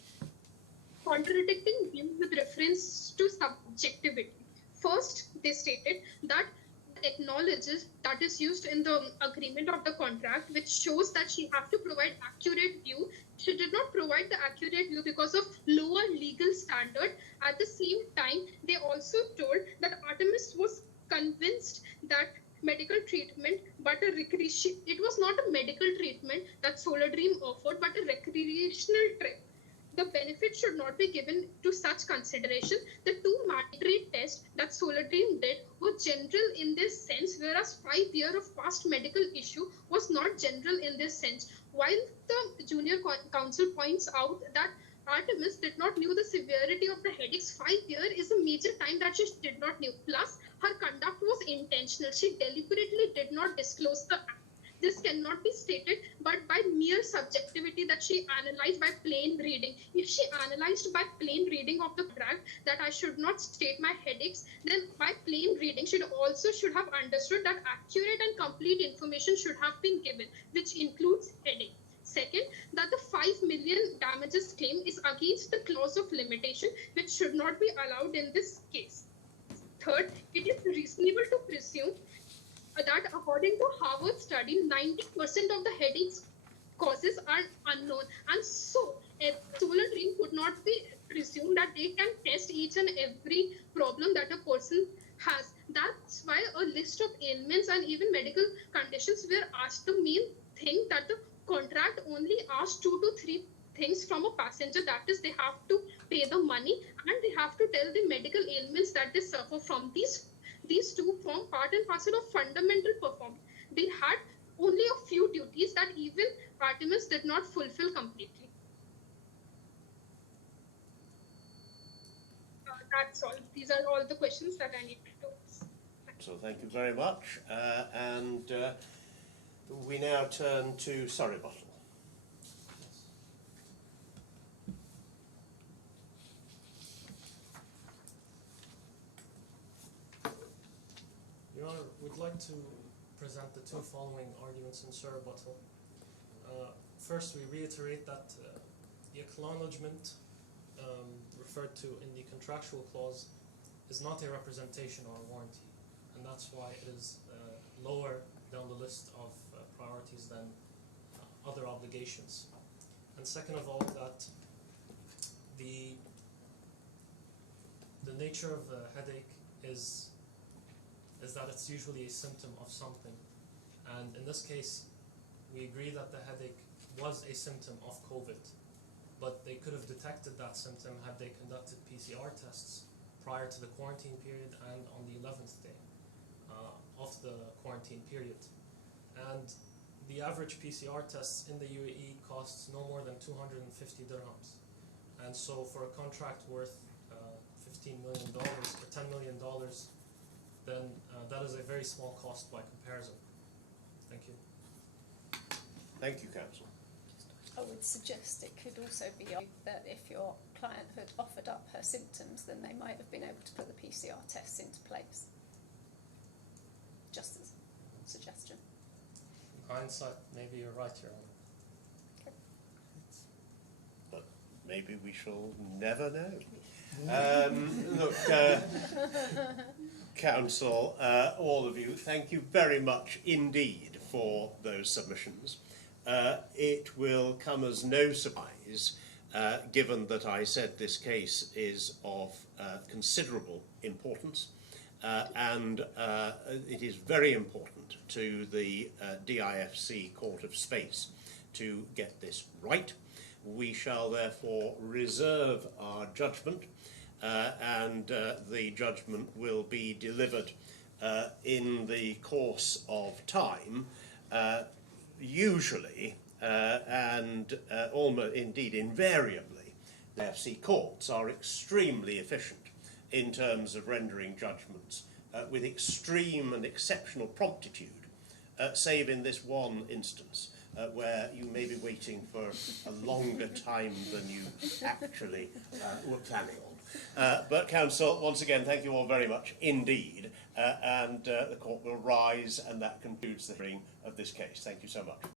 contradicting view with reference to subjectivity. First, they stated that acknowledges that is used in the agreement of the contract, which shows that she has to provide accurate view. She did not provide the accurate view because of lower legal standard. At the same time, they also told that Artemis was convinced that medical treatment, but it was not a medical treatment that Solar Dream offered, but a recreational trip. The benefit should not be given to such consideration. The two mandatory tests that Solar Dream did were general in this sense, whereas 5 years of past medical issue was not general in this sense. While the junior council points out that Artemis did not know the severity of the headaches, 5 years is a major time that she did not know. Plus, her conduct was intentional. She deliberately did not disclose the act. This cannot be stated, but by mere subjectivity that she analyzed by plain reading. If she analyzed by plain reading of the contract that I should not state my headaches, then by plain reading she also should have understood that accurate and complete information should have been given, which includes headache. Second, that the 5 million damages claim is against the clause of limitation, which should not be allowed in this case. Third, it is reasonable to presume that according to Harvard study, 90% of the headaches causes are unknown, and so Solar Dream could not be presumed that they can test each and every problem that a person has. That's why a list of ailments and even medical conditions were asked. The main thing that the contract only asked 2 to 3 things from a passenger, that is, they have to pay the money and they have to tell the medical ailments that they suffer from. These two form part and parcel of fundamental performance. They had only a few duties that even Artemis did not fulfill completely. That's all. These are all the questions that I need to ask. So thank you very much. And we now turn to surrebuttal. Your Honour, we'd like to present the 2 following arguments in surrebuttal. First, we reiterate that the acknowledgement referred to in the contractual clause is not a representation or a warranty, and that's why it is lower down the list of priorities than other obligations. And second of all, that the nature of the headache is that it's usually a symptom of something, and in this case we agree that the headache was a symptom of COVID, but they could have detected that symptom had they conducted PCR tests prior to the quarantine period and on the 11th day of the quarantine period. And the average PCR tests in the UAE costs no more than 250 dirhams, and so for a contract worth $15 million or $10 million, then that is a very small cost by comparison. Thank you. Thank you, Council. I would suggest it could also be argued that if your client had offered up her symptoms, then they might have been able to put the PCR tests into place. Just as a suggestion. In hindsight, maybe you're right, Your Honour. Okay. But maybe we shall never know. Look, Council, all of you, thank you very much indeed for those submissions. It will come as no surprise, given that I said this case is of considerable importance, and it is very important to the DIFC Court of Space to get this right. We shall therefore reserve our judgment, and the judgment will be delivered in the course of time, usually and almost indeed invariably, the FC courts are extremely efficient in terms of rendering judgments with extreme and exceptional promptitude, save in this one instance where you may be waiting for a longer time than you actually were planning on. But Counsel, once again, thank you all very much indeed, and the court will rise, and that concludes the hearing of this case. Thank you so much.